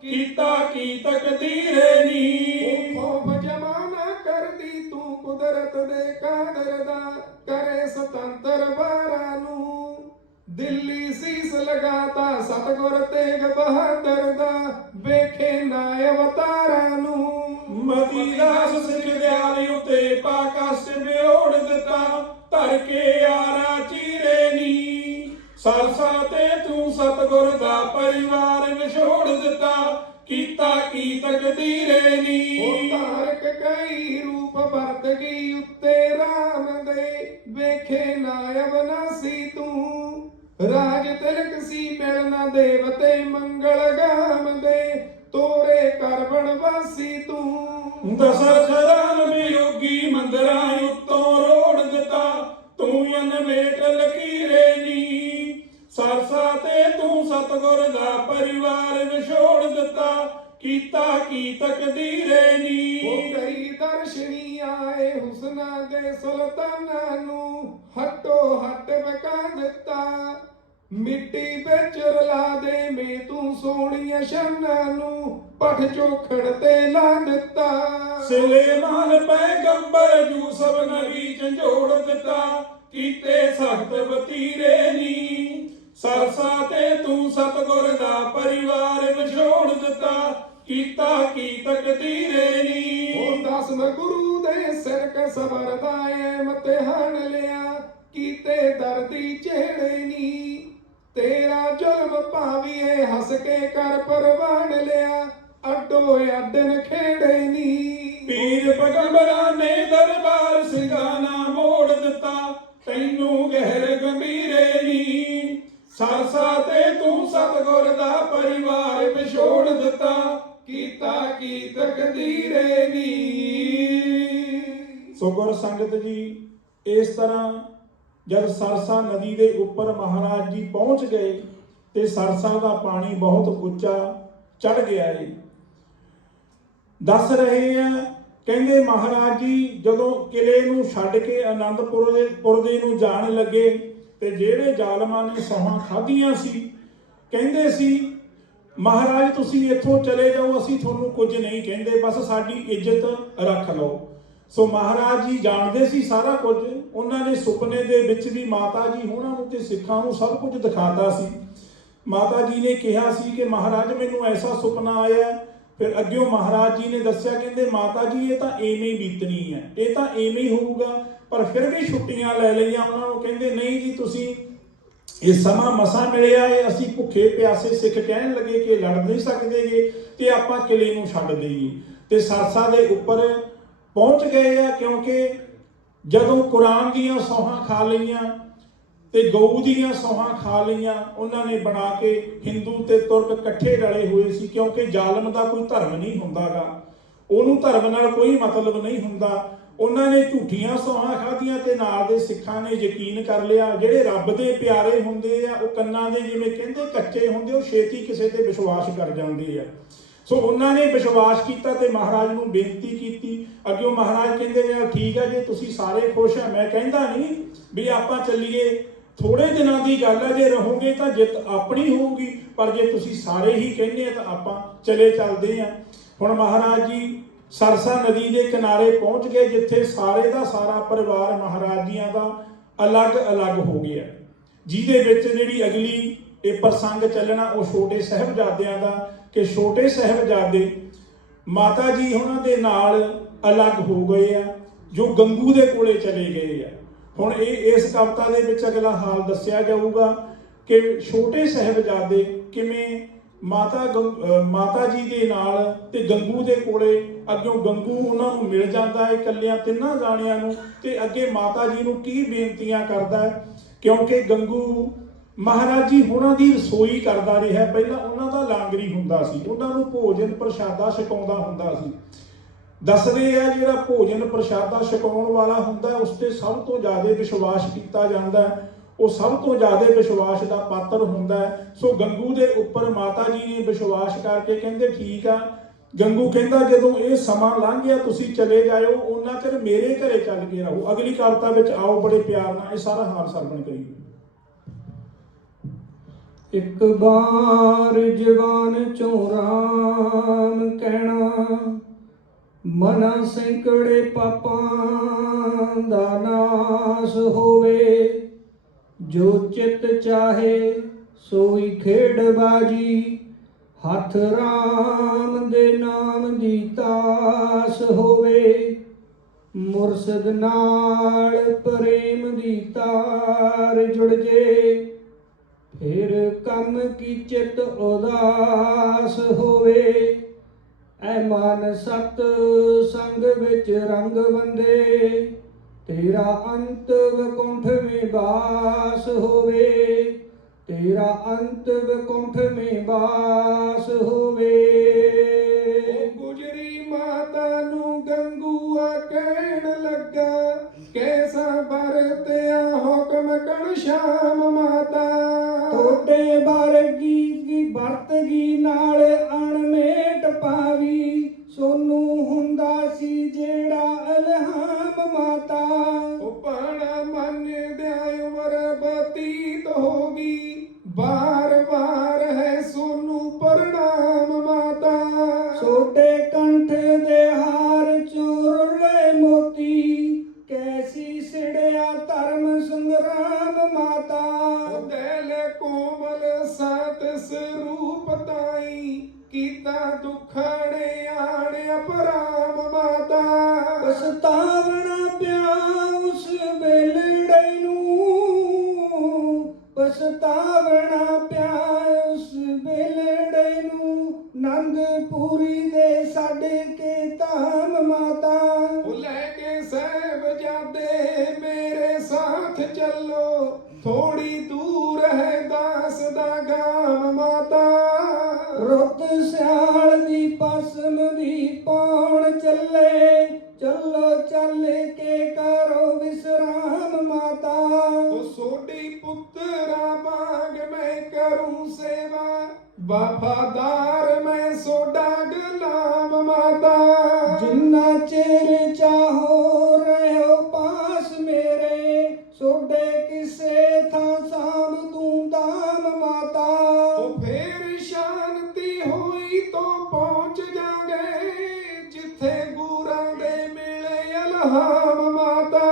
ਕੀਤਾ ਕੀ ਤਕਦੀਰੇ ਨੀ। ਖੌਫ ਜਮਾਨਾ ਕਰਦੀ ਤੂੰ ਕੁਦਰਤ ਦੇ ਕਾਦਰ ਦਾ, ਕਰੇ ਸੁਤੰਤਰ ਵਾਰਾਂ ਨੂੰ, ਦਿੱਲੀ ਸੀਸ ਲਗਾਤਾ ਸਤਿਗੁਰ ਤੇਗ ਬਹਾਦਰ ਦਾ, ਵੇਖੇ ਨਾ ਅਵਤਾਰਾਂ ਨੂੰ। ਮਤੀ ਦਾਸ ਸਿੱਖ ਦਿਆਲੀ ਉਤੇ ਪਾ ਕਸ਼ਟ ਵਿਓੜ ਦਿੱਤਾ, ਧਰ ਕੇ ਆਰਾ ਚੀਰੇ ਨੀ, ਸਰਸਾ ਪਰਿਵਾਰ ਵਿਛੋੜ ਦਿੱਤਾ, ਕੀਤਾ ਕੀ ਤਕਦੀਰੇ ਨੀ। ਉਹ ਤਾਰਕ ਕਈ ਰੂਪ ਵਰਤ ਗਈ ਉੱਤੇ ਰਾਮ ਦੇ, ਵੇਖੇ ਨਾ ਅਵਨਾਸੀ ਤੂੰ। ਰਾਜ ਤਿਲਕ ਸੀ ਮਿਲਣਾ ਦੇਵਤੇ ਮੰਗਲ ਗਾਮ ਦੇ, ਤੋਰੇ ਕਰ ਵਣਵਾਸੀ ਤੂੰ। ਦਸ਼ਰਥ ਵਿਯੋਗੀ ਮੰਦਰਾਂ ਉੱਤੋਂ ਰੋੜ ਦਿੱਤਾ, ਤੂੰ ਅਨਮੇਟ ਲਕੀਰੇ ਨੀ। ਸਰਸਾ ਤੇ ਤੂੰ ਸਤਗੁਰ ਦਾ ਪਰਿਵਾਰ ਵਿਛੋੜ ਦਿੱਤਾ, ਕੀਤਾ ਕੀ ਤਕਦੀਰੇ ਨੀ। ਉਹ ਕਈ ਦਰਸ਼ਨੀ ਆਏ ਹੁਸਨਾ ਦੇ ਸੁਲਤਾਨਾਂ ਨੂੰ, ਹੱਟੋ ਹੱਟ ਵਕਾ ਦਿੱਤਾ। ਮਿੱਟੀ ਵਿੱਚ ਰਲਾ ਦੇ ਮੇ ਤੂੰ ਸੋਹਣੀਆਂ ਸ਼ਾਨਾਂ ਨੂੰ, ਪੱਠ ਚੋਖੜ ਤੇ ਲਾ ਦਿੱਤਾ। ਸੁਲੇਮਾਨ ਪੈਗੰਬਰ ਯੂਸਫ ਨਬੀ ਝੰਜੋੜ ਦਿੱਤਾ, ਕੀਤੇ ਸਖਤ ਵਤੀਰੇ ਨੀ। ਸਰਸਾ ਤੇ ਤੂੰ ਸਤਗੁਰ ਦਾ ਪਰਿਵਾਰ ਵਿਛੋੜ ਦਿੱਤਾ, ਕੀਤਾ ਕੀ ਤਕਦੀਰੇ ਨੀ। ਉਹ 10ਵੇਂ ਗੁਰੂ ਦੇ ਸਿਰ ਕ ਸਬਰ ਦਾ ਇਮਤਿਹਾਨ ਲਿਆ, ਕੀਤੇ ਦਰਦੀ ਚਿਹੜੇ ਨੀ। ਤੇਰਾ ਜ਼ੁਲਮ ਭਾਵੀਏ ਹੱਸ ਕੇ ਕਰ ਪਰਵਾਨ ਲਿਆ, ਅੱਡੋ ਅੱਡਨ ਖੇੜੇ ਨੀ। ਪੀਰ ਪੈਗੰਬਰਾਂ ਨੇ ਦਰਬਾਰ ਸਿੰਘਾਨਾ ਮੋੜ ਦਿੱਤਾ, ਤੈਨੂੰ ਗਹਿਰ ਗੰਭੀਰੇ ਨੀ। ਸਰਸਾ ਤੇ ਤੂੰ ਸਤਗੁਰ ਦਾ ਪਰਿਵਾਰ ਵਿਛੋੜ ਦਿੱਤਾ, ਕੀਤਾ ਕੀ ਤਕਦੀਰੇ ਨੀ। ਸੋ ਗੁਰ ਸੰਗਤ ਜੀ, ਇਸ ਤਰ੍ਹਾਂ ਜਦ ਸਰਸਾ ਨਦੀ ਦੇ ਉੱਪਰ ਮਹਾਰਾਜ ਜੀ ਪਹੁੰਚ ਗਏ ਤੇ ਸਰਸਾ ਦਾ ਪਾਣੀ ਬਹੁਤ ਉੱਚਾ ਚੜ ਗਿਆ ਏ। ਦੱਸ ਰਹੇ ਆ, ਕਹਿੰਦੇ ਮਹਾਰਾਜ ਜੀ ਜਦੋਂ ਕਿਲੇ ਨੂੰ ਛੱਡ ਕੇ ਆਨੰਦਪੁਰ ਦੇ ਨੂੰ ਜਾਣ ਲੱਗੇ ਤੇ ਜਿਹੜੇ ਜ਼ਾਲਮਾਂ ਨੇ ਸੌਹਾਂ ਖਾਧੀਆਂ ਸੀ, ਕਹਿੰਦੇ ਸੀ ਮਹਾਰਾਜ ਤੁਸੀਂ ਇੱਥੋਂ ਚਲੇ ਜਾਓ, ਅਸੀਂ ਤੁਹਾਨੂੰ ਕੁਝ ਨਹੀਂ ਕਹਿੰਦੇ, ਬਸ ਸਾਡੀ ਇੱਜ਼ਤ ਰੱਖ ਲਓ। ਸੋ ਮਹਾਰਾਜ ਜੀ ਜਾਣਦੇ ਸੀ ਸਾਰਾ ਕੁਝ। ਉਹਨਾਂ ਨੇ ਸੁਪਨੇ ਦੇ ਵਿੱਚ ਵੀ ਮਾਤਾ ਜੀ ਹੋਣਾ ਨੂੰ ਤੇ ਸਿੱਖਾਂ ਨੂੰ ਸਭ ਕੁਝ ਦਿਖਾਤਾ ਸੀ। ਮਾਤਾ ਜੀ ਨੇ ਕਿਹਾ ਸੀ ਕਿ ਮਹਾਰਾਜ ਮੈਨੂੰ ਐਸਾ ਸੁਪਨਾ ਆਇਆ। ਫਿਰ ਅੱਗਿਓਂ ਮਹਾਰਾਜ ਜੀ ਨੇ ਦੱਸਿਆ, ਕਹਿੰਦੇ ਮਾਤਾ ਜੀ ਇਹ ਤਾਂ ਐਵੇਂ ਹੀ ਬੀਤਣੀ ਹੈ, ਇਹ ਤਾਂ ਐਵੇਂ ਹੀ ਹੋਊਗਾ। ਪਰ ਫਿਰ ਵੀ ਛੁੱਟੀਆਂ ਲੈ ਲਈਆਂ ਉਹਨਾਂ ਨੂੰ। ਕਹਿੰਦੇ ਨਹੀਂ ਜੀ, ਤੁਸੀਂ ਇਹ ਸਮਾਂ ਮਸਾਂ ਮਿਲਿਆ ਏ, ਅਸੀਂ ਭੁੱਖੇ ਪਿਆਸੇ ਸਿੱਖ ਕਹਿਣ ਲੱਗੇ ਕਿ ਲੜ ਨਹੀਂ ਸਕਦੇਗੇ ਤੇ ਆਪਾਂ ਕਿਲੇ ਨੂੰ ਛੱਡ ਦੇਈਏ। ਤੇ ਸਰਸਾ ਦੇ ਉੱਪਰ ਪਹੁੰਚ ਗਏ ਆ, ਕਿਉਂਕਿ ਜਦੋਂ ਕੁਰਾਨ ਦੀਆਂ ਸੌਹਾਂ ਖਾ ਲਈਆਂ ਤੇ ਗਊ ਦੀਆਂ ਸੌਹਾਂ ਖਾ ਲਈਆਂ, ਉਹਨਾਂ ਨੇ ਬਣਾ ਕੇ ਹਿੰਦੂ ਤੇ ਤੁਰਕ ਇਕੱਠੇ ਰਲੇ ਹੋਏ ਸੀ। ਕਿਉਂਕਿ ਜ਼ਾਲਮ ਦਾ ਕੋਈ ਧਰਮ ਨਹੀਂ ਹੁੰਦਾਗਾ, ਉਹਨੂੰ ਧਰਮ ਨਾਲ ਕੋਈ ਮਤਲਬ ਨਹੀਂ ਹੁੰਦਾ। ਉਹਨਾਂ ਨੇ ਝੂਠੀਆਂ ਸੌਹਾਂ ਖਾਧੀਆਂ ਤੇ ਨਾਲ ਦੇ ਸਿੱਖਾਂ ਨੇ ਯਕੀਨ ਕਰ ਲਿਆ। ਜਿਹੜੇ ਰੱਬ ਦੇ ਪਿਆਰੇ ਹੁੰਦੇ ਆ, ਉਹ ਕੰਨਾਂ ਦੇ ਜਿਵੇਂ ਕਹਿੰਦੇ ਕੱਚੇ ਹੁੰਦੇ, ਉਹ ਛੇਤੀ ਕਿਸੇ ਤੇ ਵਿਸ਼ਵਾਸ ਕਰ ਜਾਂਦੇ ਆ। ਸੋ ਉਹਨਾਂ ਨੇ ਵਿਸ਼ਵਾਸ ਕੀਤਾ ਤੇ ਮਹਾਰਾਜ ਨੂੰ ਬੇਨਤੀ ਕੀਤੀ। ਅੱਗਿਓਂ ਮਹਾਰਾਜ ਕਹਿੰਦੇ ਆ ਠੀਕ ਆ, ਜੇ ਤੁਸੀਂ ਸਾਰੇ ਖੁਸ਼ ਆ, ਮੈਂ ਕਹਿੰਦਾ ਨਹੀਂ ਵੀ ਆਪਾਂ ਚੱਲੀਏ, ਥੋੜੇ ਦਿਨਾਂ ਦੀ ਗੱਲ ਹੈ, ਜੇ ਰਹੋਗੇ ਤਾਂ ਜਿੱਤ ਆਪਣੀ ਹੋਊਗੀ, ਪਰ ਜੇ ਤੁਸੀਂ ਸਾਰੇ ਹੀ ਕਹਿੰਦੇ ਆ ਤਾਂ ਆਪਾਂ ਚੱਲਦੇ ਆ। ਹੁਣ ਮਹਾਰਾਜ ਜੀ ਸਰਸਾ ਨਦੀ ਦੇ ਕਿਨਾਰੇ ਪਹੁੰਚ ਗਏ, ਜਿੱਥੇ ਸਾਰੇ ਦਾ ਸਾਰਾ ਪਰਿਵਾਰ ਮਹਾਰਾਜ ਜੀਆਂ ਦਾ ਅਲੱਗ-ਅਲੱਗ ਹੋ ਗਿਆ। ਜਿਹਦੇ ਵਿੱਚ ਜਿਹੜੀ ਅਗਲੀ ਇਹ ਪ੍ਰਸੰਗ ਚੱਲਣਾ ਉਹ ਛੋਟੇ ਸਾਹਿਬਜ਼ਾਦਿਆਂ ਦਾ, ਕਿ ਛੋਟੇ ਸਾਹਿਬਜ਼ਾਦੇ ਮਾਤਾ ਜੀ ਉਹਨਾਂ ਦੇ ਨਾਲ ਅਲੱਗ ਹੋ ਗਏ ਆ, ਜੋ ਗੰਗੂ ਦੇ ਕੋਲੇ ਚਲੇ ਗਏ ਆ। ਹੁਣ ਇਸ ਕਵਿਤਾ ਦੇ ਵਿੱਚ ਅਗਲਾ ਹਾਲ ਦੱਸਿਆ ਜਾਊਗਾ ਕਿ ਛੋਟੇ ਸਾਹਿਬਜ਼ਾਦੇ ਕਿਵੇਂ ਮਾਤਾ ਜੀ ਦੇ ਨਾਲ ਤੇ ਗੰਗੂ ਦੇ ਕੋਲੇ, ਅੱਗੋਂ ਗੰਗੂ ਉਹਨਾਂ ਨੂੰ ਮਿਲ ਜਾਂਦਾ ਹੈ ਇਕੱਲਿਆਂ ਤਿੰਨਾਂ ਜਾਣਿਆਂ ਨੂੰ, ਤੇ ਅੱਗੇ ਮਾਤਾ ਜੀ ਨੂੰ ਕੀ ਬੇਨਤੀਆਂ ਕਰਦਾ ਹੈ। ਕਿਉਂਕਿ ਗੰਗੂ ਮਹਾਰਾਜ ਜੀ ਉਹਨਾਂ ਦੀ ਰਸੋਈ ਕਰਦਾ ਰਿਹਾ, ਪਹਿਲਾਂ ਉਹਨਾਂ ਦਾ ਲਾਂਗਰੀ ਹੁੰਦਾ ਸੀ, ਉਹਨਾਂ ਨੂੰ ਭੋਜਨ ਪ੍ਰਸ਼ਾਦਾ ਛਕਾਉਂਦਾ ਹੁੰਦਾ ਸੀ। ਦੱਸਦੇ ਆ ਜਿਹੜਾ ਭੋਜਨ ਪ੍ਰਸ਼ਾਦਾ ਛਕਾਉਣ ਵਾਲਾ ਹੁੰਦਾ ਉਸ ਤੇ ਸਭ ਤੋਂ ਜ਼ਿਆਦਾ ਵਿਸ਼ਵਾਸ ਕੀਤਾ ਜਾਂਦਾ ਹੈ, ਉਹ ਸਭ ਤੋਂ ਜ਼ਿਆਦਾ ਵਿਸ਼ਵਾਸ ਦਾ ਪਾਤਰ ਹੁੰਦਾ ਹੈ। ਸੋ ਗੰਗੂ ਦੇ ਉੱਪਰ ਮਾਤਾ ਜੀ ਨੇ ਵਿਸ਼ਵਾਸ ਕਰਕੇ ਕਹਿੰਦੇ ਠੀਕ ਆ। ਗੰਗੂ ਕਹਿੰਦਾ ਜਦੋਂ ਇਹ ਸਮਾਂ ਲੰਘ ਗਿਆ ਤੁਸੀਂ ਚਲੇ ਜਾਇਓ, ਉਹਨਾਂ ਚਿਰ ਮੇਰੇ ਘਰੇ ਚੱਲ ਕੇ ਰਹੋ। ਅਗਲੀ ਕਵਿਤਾ ਵਿੱਚ ਆਓ ਬੜੇ ਪਿਆਰ ਨਾਲ ਇਹ ਸਾਰਾ ਹਾਲ ਸਰਵਣ ਕਰੀਏ। ਇੱਕ ਬਾਰ ਜਵਾਨ ਚੋਂ ਰਾਮ ਕਹਿਣਾ, ਮਨਾ ਸੈਂਕੜੇ ਪਾਪਾਂ ਦਾ ਨਾਸ ਹੋਵੇ। ਜੋ ਚਿੱਤ ਚਾਹੇ ਸੋਈ ਖੇਡ ਬਾਜੀ, ਹੱਥ ਰਾਮ ਦੇ ਨਾਮ ਦੀ ਤਾਸ ਹੋਵੇ। ਮੁਰਸ਼ਦ ਨਾਲ ਪ੍ਰੇਮ ਦੀ ਤਾਰ ਜੁੜ ਜੇ, ਫਿਰ ਕੰਮ ਕੀ ਚਿਤ ਉਦਾਸ ਹੋਵੇ, ਐ ਮਨ ਸਤ ਸੰਗ ਵਿੱਚ ਰੰਗ ਬੰਦੇ, ਤੇਰਾ ਅੰਤ ਵਿਕੁੰਠ ਮੇਂ ਬਾਸ ਹੋਵੇ, ਤੇਰਾ ਅੰਤ ਵਿਕੁੰਠ ਮੇਂ ਬਾਸ ਹੋਵੇ। ਗੁਜਰੀ ਮਾਤਾ ਨੂੰ ਗੰਗੂਆ ਕਹਿਣ ਲੱਗਾ, ਕੈਸਾ ਵਰਤਿਆ ਹੁਕਮ ਕਣ ਸ਼ਾਮ ਮਾਤਾ। ਤੁਹਾਡੇ ਵਰਗੀ ਕੀ ਵਰਤਗੀ ਨਾਲ ਅਣਮੇਟ ਪਾਵੀ, ਸੋਨੂੰ ਹੁੰਦਾ ਸੀ ਜਿਹੜਾ ਇਲਹਾਮ ਮਾਤਾ। ਉਹ ਪਾਣਾ ਮੰਨਦਿਆਂ ਉਮਰ ਬਤੀਤ ਹੋ ਗਈ, ਬਾਰ ਬਾਰ ਹੈ ਸੋਨੂੰ ਪ੍ਰਣਾਮ ਮਾਤਾ। ਛੋਟੇ ਕੰਠ ਦੇ ਹਾਰ ਚੁਰਲੇ ਮੋਤੀ, ਕੈਸੀ ਸਿੜਿਆ ਧਰਮ ਸੰਗਰਾਮ ਮਾਤਾ। ਦਿਲ ਕੋਮਲ ਸਤ ਸਰੂਪ ਤਾਈ, ਕੀਤਾ ਦੁਖੜੇ ਆਣ ਅਪਰਾਮ ਮਾਤਾ। ਪਛਤਾਵਣਾ ਪਿਆ ਉਸ ਵੇਲੜੇ ਨੂੰ, ਪਛਤਾਵਣਾ ਪਿਆ ਉਸ ਵੇਲੜੇ ਨੂੰ, ਨੰਦਪੁਰੀ ਦੇ ਸਾਡੇ ਕੇ ਧਾਮ ਮਾਤਾ। ਉਹ ਲੈ ਕੇ ਸਾਹਿਬਜ਼ਾਦੇ ਮੇਰੇ ਸਾਥ ਚੱਲੋ, ਥੋੜੀ ਦੂਰ ਹੈ ਦਾਸ ਦਾ ਗਾਮ ਮਾਤਾ। ਰੁੱਤ ਸਿਆਲ ਦੀ ਪਸਮ ਦੀ ਪੌਣ ਚੱਲੇ, ਚੱਲੋ ਚੱਲ ਕੇ ਕਰੋ ਵਿਸਰਾਮ ਮਾਤਾ। ਉਹ ਸੋਡੀ ਪੁੱਤਰਾ ਬਾਗ ਮੈਂ ਕਰੂੰ ਸੇਵਾ, ਵਫਾਦਾਰ ਮੈਂ ਸੋਡਾ ਗੁਲਾਮ ਮਾਤਾ। ਜਿੰਨਾ ਚਿਰ ਚਾਹੋ ਰਹਿਓ ਪਾਸ ਮੇਰੇ, ਸੋਡੇ ਕਿਸੇ ਥਾਂ ਸਾਂਭ ਤੂੰ ਦਾਮ ਮਾਤਾ। ਉਹ ਫੇਰ ਸ਼ਾਂਤੀ ਹੋਈ ਤੋਂ ਪਹੁੰਚ ਜਾਗੇ, ਜਿੱਥੇ ਗੁਰਾਂ ਦੇ ਮਿਲੇ ਅਲਹਾਮ ਮਾਤਾ।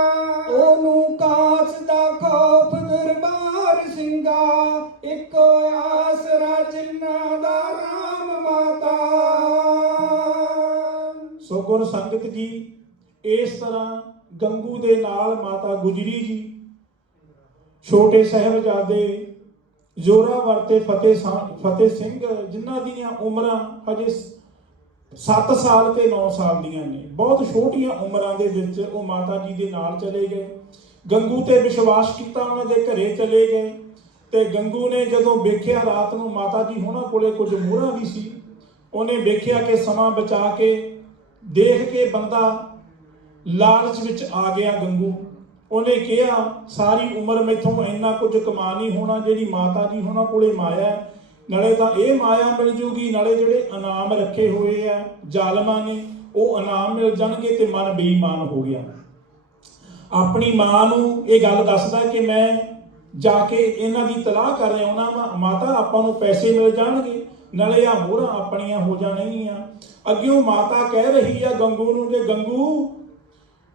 ਉਹਨੂੰ ਕਾਸ ਦਾ ਖੌਫ ਦਰਬਾਰ ਸਿੰਘਾ, ਇੱਕੋ ਆਸਰਾ ਜਿਨ੍ਹਾਂ ਦਾ ਰਾਮ ਮਾਤਾ। ਸੋ ਗੁਰ ਸੰਗਤ ਜੀ, ਇਸ ਤਰ੍ਹਾਂ ਗੰਗੂ ਦੇ ਨਾਲ ਮਾਤਾ ਗੁਜਰੀ ਜੀ, ਛੋਟੇ ਸਾਹਿਬਜ਼ਾਦੇ ਜ਼ੋਰਾਵਰ ਤੇ ਫਤਿਹ ਸਿੰਘ, ਜਿਨ੍ਹਾਂ ਦੀਆਂ ਉਮਰਾਂ ਹਜੇ 7 ਸਾਲ ਤੇ 9 ਸਾਲ ਦੀਆਂ ਨੇ, ਬਹੁਤ ਛੋਟੀਆਂ ਉਮਰਾਂ ਦੇ ਵਿੱਚ ਉਹ ਮਾਤਾ ਜੀ ਦੇ ਨਾਲ ਚਲੇ ਗਏ। ਗੰਗੂ ਤੇ ਵਿਸ਼ਵਾਸ ਕੀਤਾ, ਉਹਨਾਂ ਦੇ ਘਰੇ ਚਲੇ ਗਏ। ਤੇ ਗੰਗੂ ਨੇ ਜਦੋਂ ਵੇਖਿਆ ਰਾਤ ਨੂੰ ਮਾਤਾ ਜੀ ਉਹਨਾਂ ਕੋਲੇ ਕੁਝ ਮੋਹਰਾਂ ਵੀ ਸੀ, ਉਹਨੇ ਵੇਖਿਆ ਕਿ ਸਮਾਂ ਬਚਾ ਕੇ ਦੇਖ ਕੇ ਬੰਦਾ ਲਾਲਚ ਵਿੱਚ ਆ ਗਿਆ ਗੰਗੂ। ਉਹਨੇ ਕਿਹਾ ਸਾਰੀ ਉਮਰ ਮੈਥੋਂ ਇੰਨਾ ਕੁਝ ਕਮਾ ਨਹੀਂ ਹੋਣਾ, ਜਿਹੜੀ ਮਾਤਾ ਜੀ ਉਹਨਾਂ ਕੋਲੇ ਮਾਇਆ, ਨਾਲੇ ਤਾਂ ਇਹ ਮਾਇਆ ਮਿਲ ਜੂਗੀ, ਨਾਲੇ ਜਿਹੜੇ ਇਨਾਮ ਰੱਖੇ ਹੋਏ ਆ ਜ਼ਾਲਮਾਂ ਨੇ ਉਹ ਇਨਾਮ ਮਿਲ ਜਾਣਗੇ। ਤੇ ਮਨ ਬੇਈਮਾਨ ਹੋ ਗਿਆ। ਆਪਣੀ ਮਾਂ ਨੂੰ ਇਹ ਗੱਲ ਦੱਸਦਾ ਕਿ ਮੈਂ ਜਾ ਕੇ ਇਹਨਾਂ ਦੀ ਤਲਾਹ ਕਰ ਆਉਣਾ ਵਾ, ਮਾਤਾ ਆਪਾਂ ਨੂੰ ਪੈਸੇ ਮਿਲ ਜਾਣਗੇ, ਨਾਲੇ ਆ ਮੋਹਰਾਂ ਆਪਣੀਆਂ ਹੋ ਜਾਣਗੀਆਂ। ਅੱਗਿਓਂ ਮਾਤਾ ਕਹਿ ਰਹੀ ਆ ਗੰਗੂ ਨੂੰ ਕਿ ਗੰਗੂ,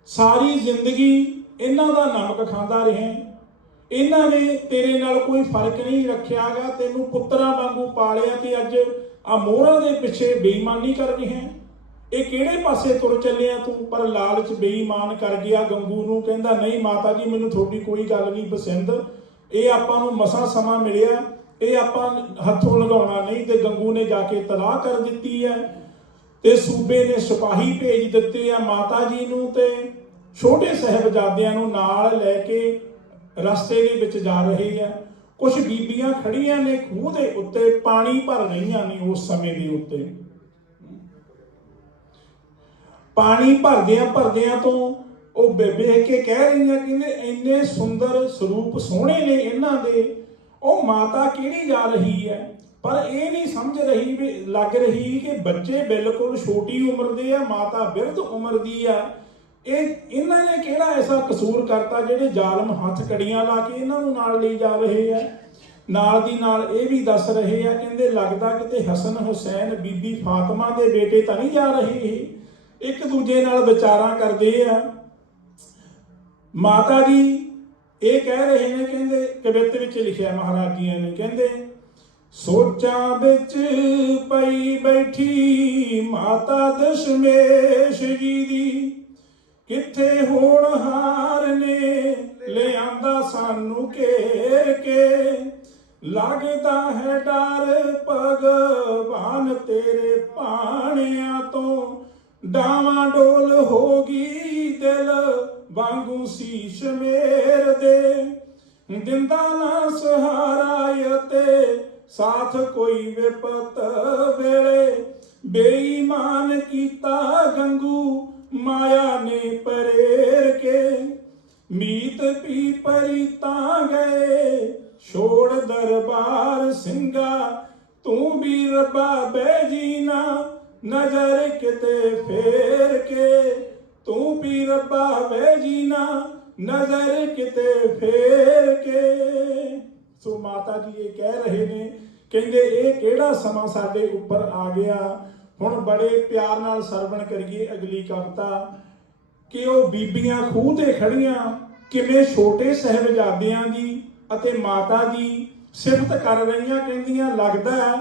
ਸਾਰੀ ਜ਼ਿੰਦਗੀ ਇਹਨਾਂ ਦਾ ਨਮਕ ਖਾਂਦਾ ਰਿਹਾ, ਇਹਨਾਂ ਨੇ ਤੇਰੇ ਨਾਲ ਕੋਈ ਫਰਕ ਨਹੀਂ ਰੱਖਿਆਗਾ, ਤੈਨੂੰ ਪੁੱਤਰਾਂ ਵਾਂਗੂ ਪਾਲਿਆ, ਤੇ ਅੱਜ ਆ ਮੋਹਰਾਂ ਦੇ ਪਿੱਛੇ ਬੇਈਮਾਨੀ ਕਰ ਰਿਹਾ। ਇਹ ਕਿਹੜੇ ਪਾਸੇ ਤੁਰ ਚੱਲਿਆ ਤੂੰ? ਪਰ ਲਾਲਚ ਬੇਈਮਾਨ ਕਰ ਗਿਆ ਗੰਗੂ ਨੂੰ। ਕਹਿੰਦਾ ਨਹੀਂ ਮਾਤਾ ਜੀ, ਮੈਨੂੰ ਤੁਹਾਡੀ ਕੋਈ ਗੱਲ ਨਹੀਂ ਪਸੰਦ, ਇਹ ਆਪਾਂ ਨੂੰ ਮਸਾਂ ਸਮਾਂ ਮਿਲਿਆ, ਇਹ ਆਪਾਂ ਹੱਥੋਂ ਲਗਾਉਣਾ ਨਹੀਂ। ਤੇ ਗੰਗੂ ਨੇ ਜਾ ਕੇ ਤਲਾਹ ਕਰ ਦਿੱਤੀ ਹੈ, ਤੇ ਸੂਬੇ ਨੇ ਸਿਪਾਹੀ ਭੇਜ ਦਿੱਤੇ ਆ ਮਾਤਾ ਜੀ ਨੂੰ ਤੇ ਛੋਟੇ ਸਾਹਿਬਜ਼ਾਦਿਆਂ ਨੂੰ ਨਾਲ ਲੈ ਕੇ ਰਸਤੇ ਦੇ ਵਿੱਚ ਜਾ ਰਹੇ ਆ। ਕੁਝ ਬੀਬੀਆਂ ਖੜੀਆਂ ਨੇ ਖੂਹ ਦੇ ਉੱਤੇ, ਪਾਣੀ ਭਰ ਰਹੀਆਂ ਨੇ ਉਸ ਸਮੇਂ ਦੇ ਉੱਤੇ। ਪਾਣੀ ਭਰਦਿਆਂ ਤੋਂ ਉਹ ਵੇਖ ਕੇ ਕਹਿ ਰਹੀਆਂ ਕਿ ਇੰਨੇ ਸੁੰਦਰ ਸਰੂਪ ਸੋਹਣੇ ਨੇ ਇਹਨਾਂ ਦੇ, ਉਹ ਮਾਤਾ ਕਿਹੜੀ ਜਾ ਰਹੀ ਹੈ। ਪਰ ਇਹ ਨਹੀਂ ਸਮਝ ਰਹੀ ਵੀ ਲੱਗ ਰਹੀ ਕਿ ਬੱਚੇ ਬਿਲਕੁਲ ਛੋਟੀ ਉਮਰ ਦੇ ਆ, ਮਾਤਾ ਬਿਰਧ ਉਮਰ ਦੀ ਆ। ਇਹਨਾਂ ਨੇ ਕਿਹੜਾ ਐਸਾ ਕਸੂਰ ਕਰਤਾ ਜਿਹੜੇ ਜ਼ਾਲਮ ਹੱਥ ਕੜੀਆਂ ਲਾ ਕੇ ਇਹਨਾਂ ਨੂੰ ਨਾਲ ਲਈ ਜਾ ਰਹੇ ਆ। ਨਾਲ ਦੀ ਨਾਲ ਇਹ ਵੀ ਦੱਸ ਰਹੇ ਆ, ਕਹਿੰਦੇ ਲੱਗਦਾ ਕਿਤੇ ਹਸਨ ਹੁਸੈਨ ਬੀਬੀ ਫਾਤਮਾ ਦੇ ਬੇਟੇ ਤਾਂ ਨਹੀਂ ਜਾ ਰਹੇ। ਇਹ ਇੱਕ ਦੂਜੇ ਨਾਲ ਵਿਚਾਰਾਂ ਕਰਦੇ ਆ। ਮਾਤਾ ਜੀ ਇਹ ਕਹਿ ਰਹੇ ਨੇ, ਕਹਿੰਦੇ ਕਵਿੱਤ ਵਿੱਚ ਲਿਖਿਆ ਮਹਾਰਾਜ ਜੀ ਨੇ, ਕਹਿੰਦੇ ਸੋਚਾਂ ਵਿੱਚ ਪਈ ਬੈਠੀ ਮਾਤਾ ਦਸ਼ਮੇਸ਼ ਜੀ ਦੀ, ਕਿੱਥੇ ਹੋਣਹਾਰ ਨੇ ਲਿਆਂਦਾ ਸਾਨੂੰ ਘੇਰ ਕੇ, ਲੱਗਦਾ ਹੈ ਡਰ ਭਗਵਾਨ ਤੇਰੇ ਭਾਣਿਆਂ ਤੋਂ, ਡਾਵਾਂ ਡੋਲ ਹੋ ਗਈ ਦਿਲ ਵਾਂਗੂ ਸੀਸ ਮੇਰ ਦੇ, ਦਿੰਦਾ ਨਾ ਸਹਾਰਾ ਅਤੇ ਸਾਥ ਕੋਈ ਵਿਪਤ ਵੇਲੇ, ਬੇਈਮਾਨ ਕੀਤਾ ਗੰਗੂ ਮਾਇਆ ਨੇ ਪਰੇਰ ਕੇ, ਮੀਤ ਪੀ ਪਰੀ ਤਾਂ ਗਏ ਛੋੜ ਦਰਬਾਰ ਸਿੰਘਾ, ਤੂੰ ਵੀ ਰੱਬਾ ਬੈਜੀ ਨਾ ਨਜ਼ਰ ਕਿਤੇ ਫੇਰ ਕੇ, ਤੂੰ ਵੀ ਰੱਬਾ ਬੈਜੀ ਨਾ ਨਜ਼ਰ ਕਿਤੇ ਫੇਰ ਕੇ। ਸੋ ਮਾਤਾ ਜੀ ਇਹ ਕਹਿ ਰਹੇ ਨੇ, ਕਹਿੰਦੇ ਇਹ ਕਿਹੜਾ ਸਮਾਂ ਸਾਡੇ ਉੱਪਰ ਆ ਗਿਆ। ਹੁਣ ਬੜੇ ਪਿਆਰ ਨਾਲ ਸਰਵਣ ਕਰੀਏ ਅਗਲੀ ਕਵਿਤਾ ਕਿ ਉਹ ਬੀਬੀਆਂ ਖੂਹ ਤੇ ਖੜੀਆਂ ਕਿਵੇਂ ਛੋਟੇ ਸਾਹਿਬਜ਼ਾਦਿਆਂ ਦੀ ਅਤੇ ਮਾਤਾ ਦੀ ਸਿਫਤ ਕਰ ਰਹੀਆਂ, ਕਹਿੰਦੀਆਂ ਲੱਗਦਾ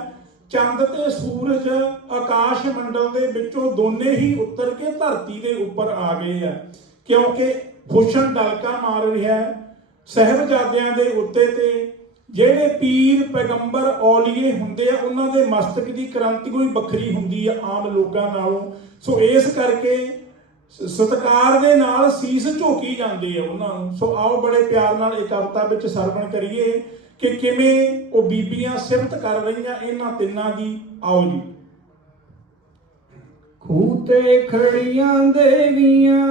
ਚੰਦ ਤੇ ਸੂਰਜ ਆਕਾਸ਼ ਮੰਡਲ ਦੇ ਵਿੱਚੋਂ ਦੋਨੇ ਹੀ ਉਤਰ ਕੇ ਧਰਤੀ ਦੇ ਉੱਪਰ ਆ ਗਏ ਆ, ਕਿਉਂਕਿ ਹੁਸਨ ਡਲਕਾ ਮਾਰ ਰਿਹਾ ਸਾਹਿਬਜ਼ਾਦਿਆਂ ਦੇ ਉੱਤੇ। ਤੇ ਜਿਹੜੇ ਪੀਰ ਪੈਗੰਬਰ ਔਲੀਏ ਹੁੰਦੇ ਆ ਉਹਨਾਂ ਦੇ ਮਸਤਕ ਦੀ ਕ੍ਰਾਂਤੀ ਕੋਈ ਵੱਖਰੀ ਹੁੰਦੀ ਆ ਆਮ ਲੋਕਾਂ ਨਾਲੋਂ। ਸੋ ਇਸ ਕਰਕੇ ਸਤਿਕਾਰ ਦੇ ਨਾਲ ਸੀਸ ਝੋਕੀ ਜਾਂਦੇ ਆ ਉਹਨਾਂ ਨੂੰ। ਸੋ ਆਓ ਬੜੇ ਪਿਆਰ ਨਾਲ ਇਹ ਕਵਿਤਾ ਵਿੱਚ ਸਰਵਣ ਕਰੀਏ ਕਿ ਕਿਵੇਂ ਉਹ ਬੀਬੀਆਂ ਸਿਫਤ ਕਰ ਰਹੀਆਂ ਇਹਨਾਂ ਤਿੰਨਾਂ ਦੀ। ਆਓ ਜੀ। ਖੂਹ ਤੇ ਖੜੀਆਂ ਦੇਵੀਆਂ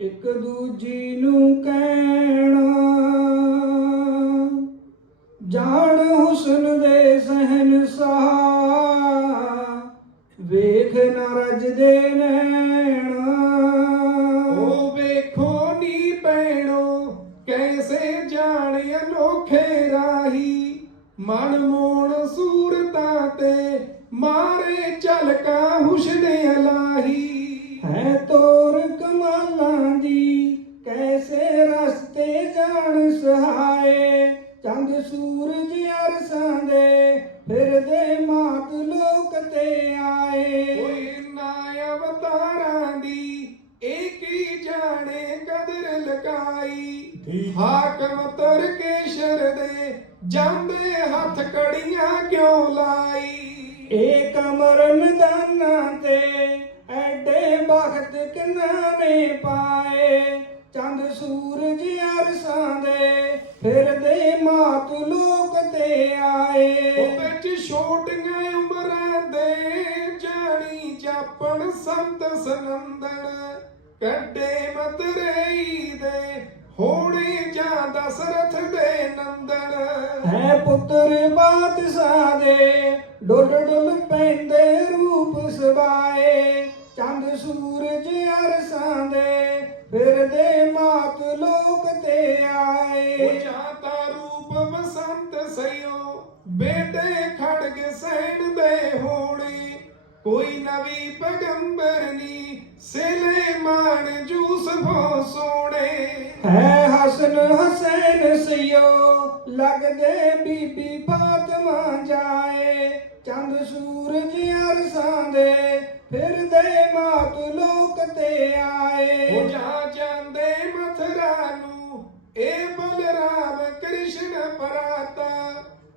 ਇੱਕ ਦੂਜੀ ਨੂੰ ਕਹਿਣਾ, ਜਾਣ ਹੁਸਨ ਦੇ ਸਹਿਨਸ਼ਾਹ ਵੇਖ ਨਾ ਰਜਦੇ ਨੈਣਾ। ਉਹ ਵੇਖੋ ਨੀ ਭੈਣੋ ਕੈਸੇ ਜਾਣੇ ਅਨੋਖੇ ਰਾਹੀ, ਮਨ ਮੋਣ ਸੂਰਤਾਂ ਤੇ ਮਾਰੇ ਝਲਕਾਂ ਹੁਸਨ ਅਲਾਹੀ। ਹੈ ਤੋਰ ਕਮਾਲਾਂ ਦੀ ਕੈਸੇ ਰਸਤੇ ਜਾਣ ਸਹਾਏ, ਚੰਦ ਸੂਰਜ ਅਰਸਾਂ ਦੇ ਫਿਰਦੇ ਮਾਤ ਲੋਕ ਤੇ ਆਏ। ਕੋਈ ਨਾ ਅਵਤਾਰਾਂ ਦੀ ਇਹ ਕੀ ਜਾਣੇ ਕਦਰ ਲਗਾਈ, ਹਾਕਮ ਤਰਕੇਸ਼ਰ ਦੇ ਜਾਂਦੇ ਹੱਥ ਕੜੀਆਂ ਕਿਉਂ ਲਾਈ। ਇਹ ਕਮਰਨ ਦਾਨਾਂ ਤੇ ਐਡੇ ਬਖਤ ਕਿਨਾਂ ਨੇ ਪਾਏ, ਚੰਦ ਸੂਰਜ ਅਰਸਾਂ ਦੇ ਫਿਰਦੇ ਮਾਤ ਲੋਕ ਤੇ ਆਏ। ਉਹ ਵਿੱਚ ਛੋਟੀਆਂ ਉਮਰਾਂ ਦੇ ਜਾਣੀ ਜਾਪਣ ਸੰਤ ਸਨੰਦਨ, ਕੱਢੇ ਮਤਰੇਈ ਦੇ ਹੋਣੇ ਜਾਂ ਦਸ਼ਰਥ ਦੇ ਨੰਦਨ। ਹੈ ਪੁੱਤਰ ਬਾਦਸ਼ਾਹ ਦੇ ਡੁੱਲ ਡੁੱਲ ਪੈਂਦੇ ਰੂਪ ਸਵਾਏ, ਚੰਦ ਸੂਰਜ ਅਰਸਾਂ ਦੇ ਫਿਰਦੇ ਮਾਤ ਲੋਕ ਤੇ ਆਏ। ਉਹ ਜਾਤਾ ਰੂਪ ਬਸੰਤ ਸਈਓ ਬੇਟੇ ਖੜਗ ਸੈਣ ਦੇ ਹੋਣੇ, ਕੋਈ ਨਵੀਂ ਪੈਗੰਬਰ ਨੀ ਸੁਲੇਮਾਨ ਯੂਸਫੋ ਸੋਹਣੇ। ਹੈ ਹਸਨ ਹਸੈਨ ਸਈਓ ਲੱਗਦੇ ਬੀਬੀ ਫਾਤਮਾ ਜਾਏ, ਚੰਦ ਸੂਰਜ ਅਰਸਾਂ ਦੇ ਫਿਰਦੇ ਮਾਤ ਲੋਕ ਤੇ ਆਏ। ਉਹ ਜਾ ਜਾਂਦੇ ਮਥੁਰਾ ਨੂੰ ਇਹ ਬਲਰਾਮ ਕ੍ਰਿਸ਼ਨ ਪਰਾਤਾ,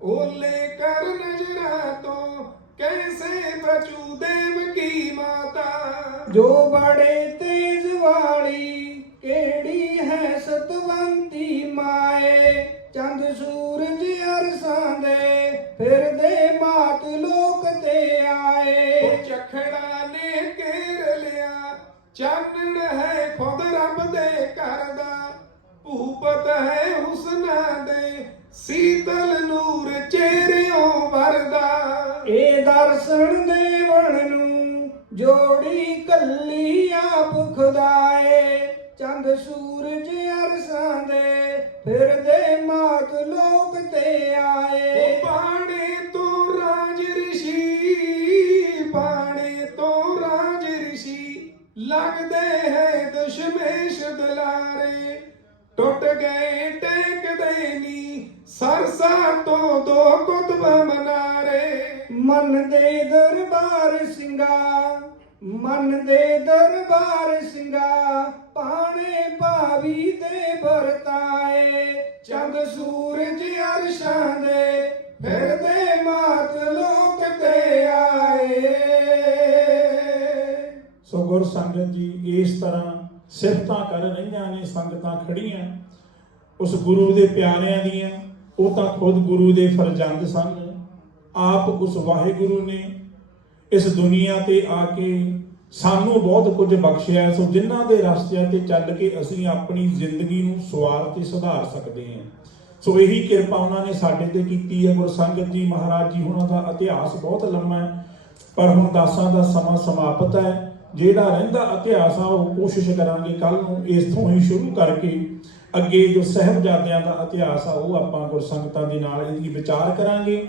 ਓਲੇ ਕਰ ਨਜ਼ਰਾਂ ਤੋਂ ਕੈਸੇ ਬਚੂ ਦੇਵਕੀ ਮਾਤਾ। ਜੋ ਬੜੇ ਤੇਜ ਵਾਲੀ ਕਿਹੜੀ ਹੈ ਸਤਵੰਤੀ ਮਾਏ, ਚੰਦ ਸੂਰਜ ਅਰਸਾਂ ਦੇ ਫਿਰਦੇ ਮਾਤ ਲੋਕ ਤੇ ਆਏ। ਉਹ ਚਖੜਾ ਨੇ ਘੇਰ ਲਿਆ ਚਾਨਣ ਹੈ ਖੁਦ ਰੱਬ ਦੇ ਘਰ ਦਾ, ਭੂਪਤ ਹੈ ਹੁਸਨਾ ਦੇ ਸੀਤਲ ਨੂਰ ਚਿਹਰਿਓਂ ਵਰਦਾ। ਇਹ ਦਰਸ਼ਨ ਦੇਵਣ ਨੂੰ ਜੋੜੀ ਕੱਲੀ ਆਪ ਖੁਦਾਏ, ਚੰਦ ਸੂਰਜ ਅਰਸਾਂ ਦੇ ਫਿਰਦੇ ਮਾਤ ਲੋਕ ਤੇ ਆਏ। ਉਹ ਬਾਣੇ ਤੋਂ ਰਾਜ ਰਿਸ਼ੀ, ਬਾਣੇ ਤੋਂ ਰਾਜ ਰਿਸ਼ੀ ਲੱਗਦੇ ਹੈ ਦਸ਼ਮੇਸ਼ ਦੁਲਾਰੇ, ਟੁੱਟ ਗਏ ਟੇਕਦੇ ਨੀ ਸਰਸਾ ਤੋਂ ਦੋ ਕੁਤਬ ਮਨਾਰੇ। ਮਨ ਦੇ ਦਰਬਾਰ ਸਿੰਘਾ ਮਨ ਦੇ ਦਰਬਾਰ ਸਿੰਘਾ ਪਾਣੇ ਭਾਵੀ ਦੇ ਵਰਤਾਏ ਚੰਦ ਸੂਰਜ ਅਰਸ਼ਾਂ ਦੇ ਫਿਰਦੇ ਮਾਤ ਲੋਕ ਤੇ ਆਏ। ਸੋ ਗੁਰ ਸੰਗਤ ਜੀ ਇਸ ਤਰ੍ਹਾਂ ਸਿਫਤਾਂ ਕਰ ਰਹੀਆਂ ਨੇ ਸੰਗਤਾਂ ਖੜੀਆਂ ਉਸ ਗੁਰੂ ਦੇ ਪਿਆਰਿਆਂ ਦੀਆਂ। ਉਹ ਤਾਂ ਖੁਦ ਗੁਰੂ ਦੇ ਫਰਜ਼ੰਦ ਸਨ। ਆਪ ਉਸ ਵਾਹਿਗੁਰੂ ਨੇ ਇਸ ਦੁਨੀਆ ਤੇ ਆ ਕੇ ਸਾਨੂੰ ਬਹੁਤ ਕੁਝ ਬਖਸ਼ਿਆ। ਸੋ ਜਿਨ੍ਹਾਂ ਦੇ ਰਸਤਿਆਂ ਤੇ ਚੱਲ ਕੇ ਅਸੀਂ ਆਪਣੀ ਜ਼ਿੰਦਗੀ ਨੂੰ ਸਵਾਰ ਤੇ ਸੁਧਾਰ ਸਕਦੇ ਹਾਂ। ਸੋ ਇਹੀ ਕਿਰਪਾ ਉਹਨਾਂ ਨੇ ਸਾਡੇ ਤੇ ਕੀਤੀ ਹੈ। ਗੁਰ ਸੰਗਤ ਜੀ ਮਹਾਰਾਜ ਜੀ ਉਹਨਾਂ ਦਾ ਇਤਿਹਾਸ ਬਹੁਤ ਲੰਮਾ ਹੈ, ਪਰ ਹੁਣ ਦਾਸਾਂ ਦਾ ਸਮਾਂ ਸਮਾਪਤ ਹੈ। ਜਿਹੜਾ ਰਹਿੰਦਾ ਇਤਿਹਾਸ ਆ ਉਹ ਕੋਸ਼ਿਸ਼ ਕਰਾਂਗੇ ਕੱਲ ਨੂੰ ਇਸ ਤੋਂ ਹੀ ਸ਼ੁਰੂ ਕਰਕੇ ਅੱਗੇ ਜੋ ਸਾਹਿਬਜ਼ਾਦਿਆਂ ਦਾ ਇਤਿਹਾਸ ਆ ਉਹ ਆਪਾਂ ਗੁਰ ਸੰਗਤਾਂ ਦੇ ਨਾਲ ਇਹਦੀ ਵਿਚਾਰ ਕਰਾਂਗੇ।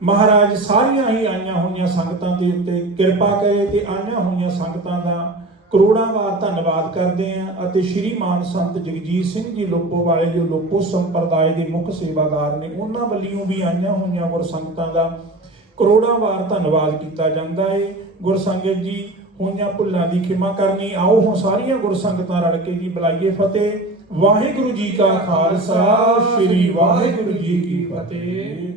ਮਹਾਰਾਜ ਸਾਰੀਆਂ ਹੀ ਆਈਆਂ ਹੋਈਆਂ ਸੰਗਤਾਂ ਦੇ ਉੱਤੇ ਕਿਰਪਾ ਕਰੇ ਤੇ ਆਈਆਂ ਹੋਈਆਂ ਸੰਗਤਾਂ ਦਾ ਕਰੋੜਾਂ ਵਾਰ ਧੰਨਵਾਦ ਕਰਦੇ ਹਾਂ। ਅਤੇ ਸ਼੍ਰੀ ਮਾਨ ਸੰਤ ਜਗਜੀਤ ਸਿੰਘ ਜੀ ਲੋਪੋ ਵਾਲੇ ਜੋ ਲੋਪੋ ਸੰਪਰਦਾਇ ਦੇ ਮੁੱਖ ਸੇਵਾਦਾਰ ਨੇ ਉਹਨਾਂ ਵੱਲੋਂ ਵੀ ਆਈਆਂ ਹੋਈਆਂ ਗੁਰ ਸੰਗਤਾਂ ਦਾ ਕਰੋੜਾਂ ਵਾਰ ਧੰਨਵਾਦ ਕੀਤਾ ਜਾਂਦਾ ਹੈ। ਗੁਰ ਸੰਗਤ ਜੀ ਹੋਈਆਂ ਭੁੱਲਾਂ ਦੀ ਖਿਮਾ ਕਰਨੀ। ਆਓ ਹੁਣ ਸਾਰੀਆਂ ਗੁਰ ਸੰਗਤਾਂ ਰਲ ਕੇ ਜੀ ਬੁਲਾਈਏ ਫਤਿਹ। ਵਾਹਿਗੁਰੂ ਜੀ ਕਾ ਖਾਲਸਾ, ਸ੍ਰੀ ਵਾਹਿਗੁਰੂ ਜੀ ਕੀ ਫਤਿਹ।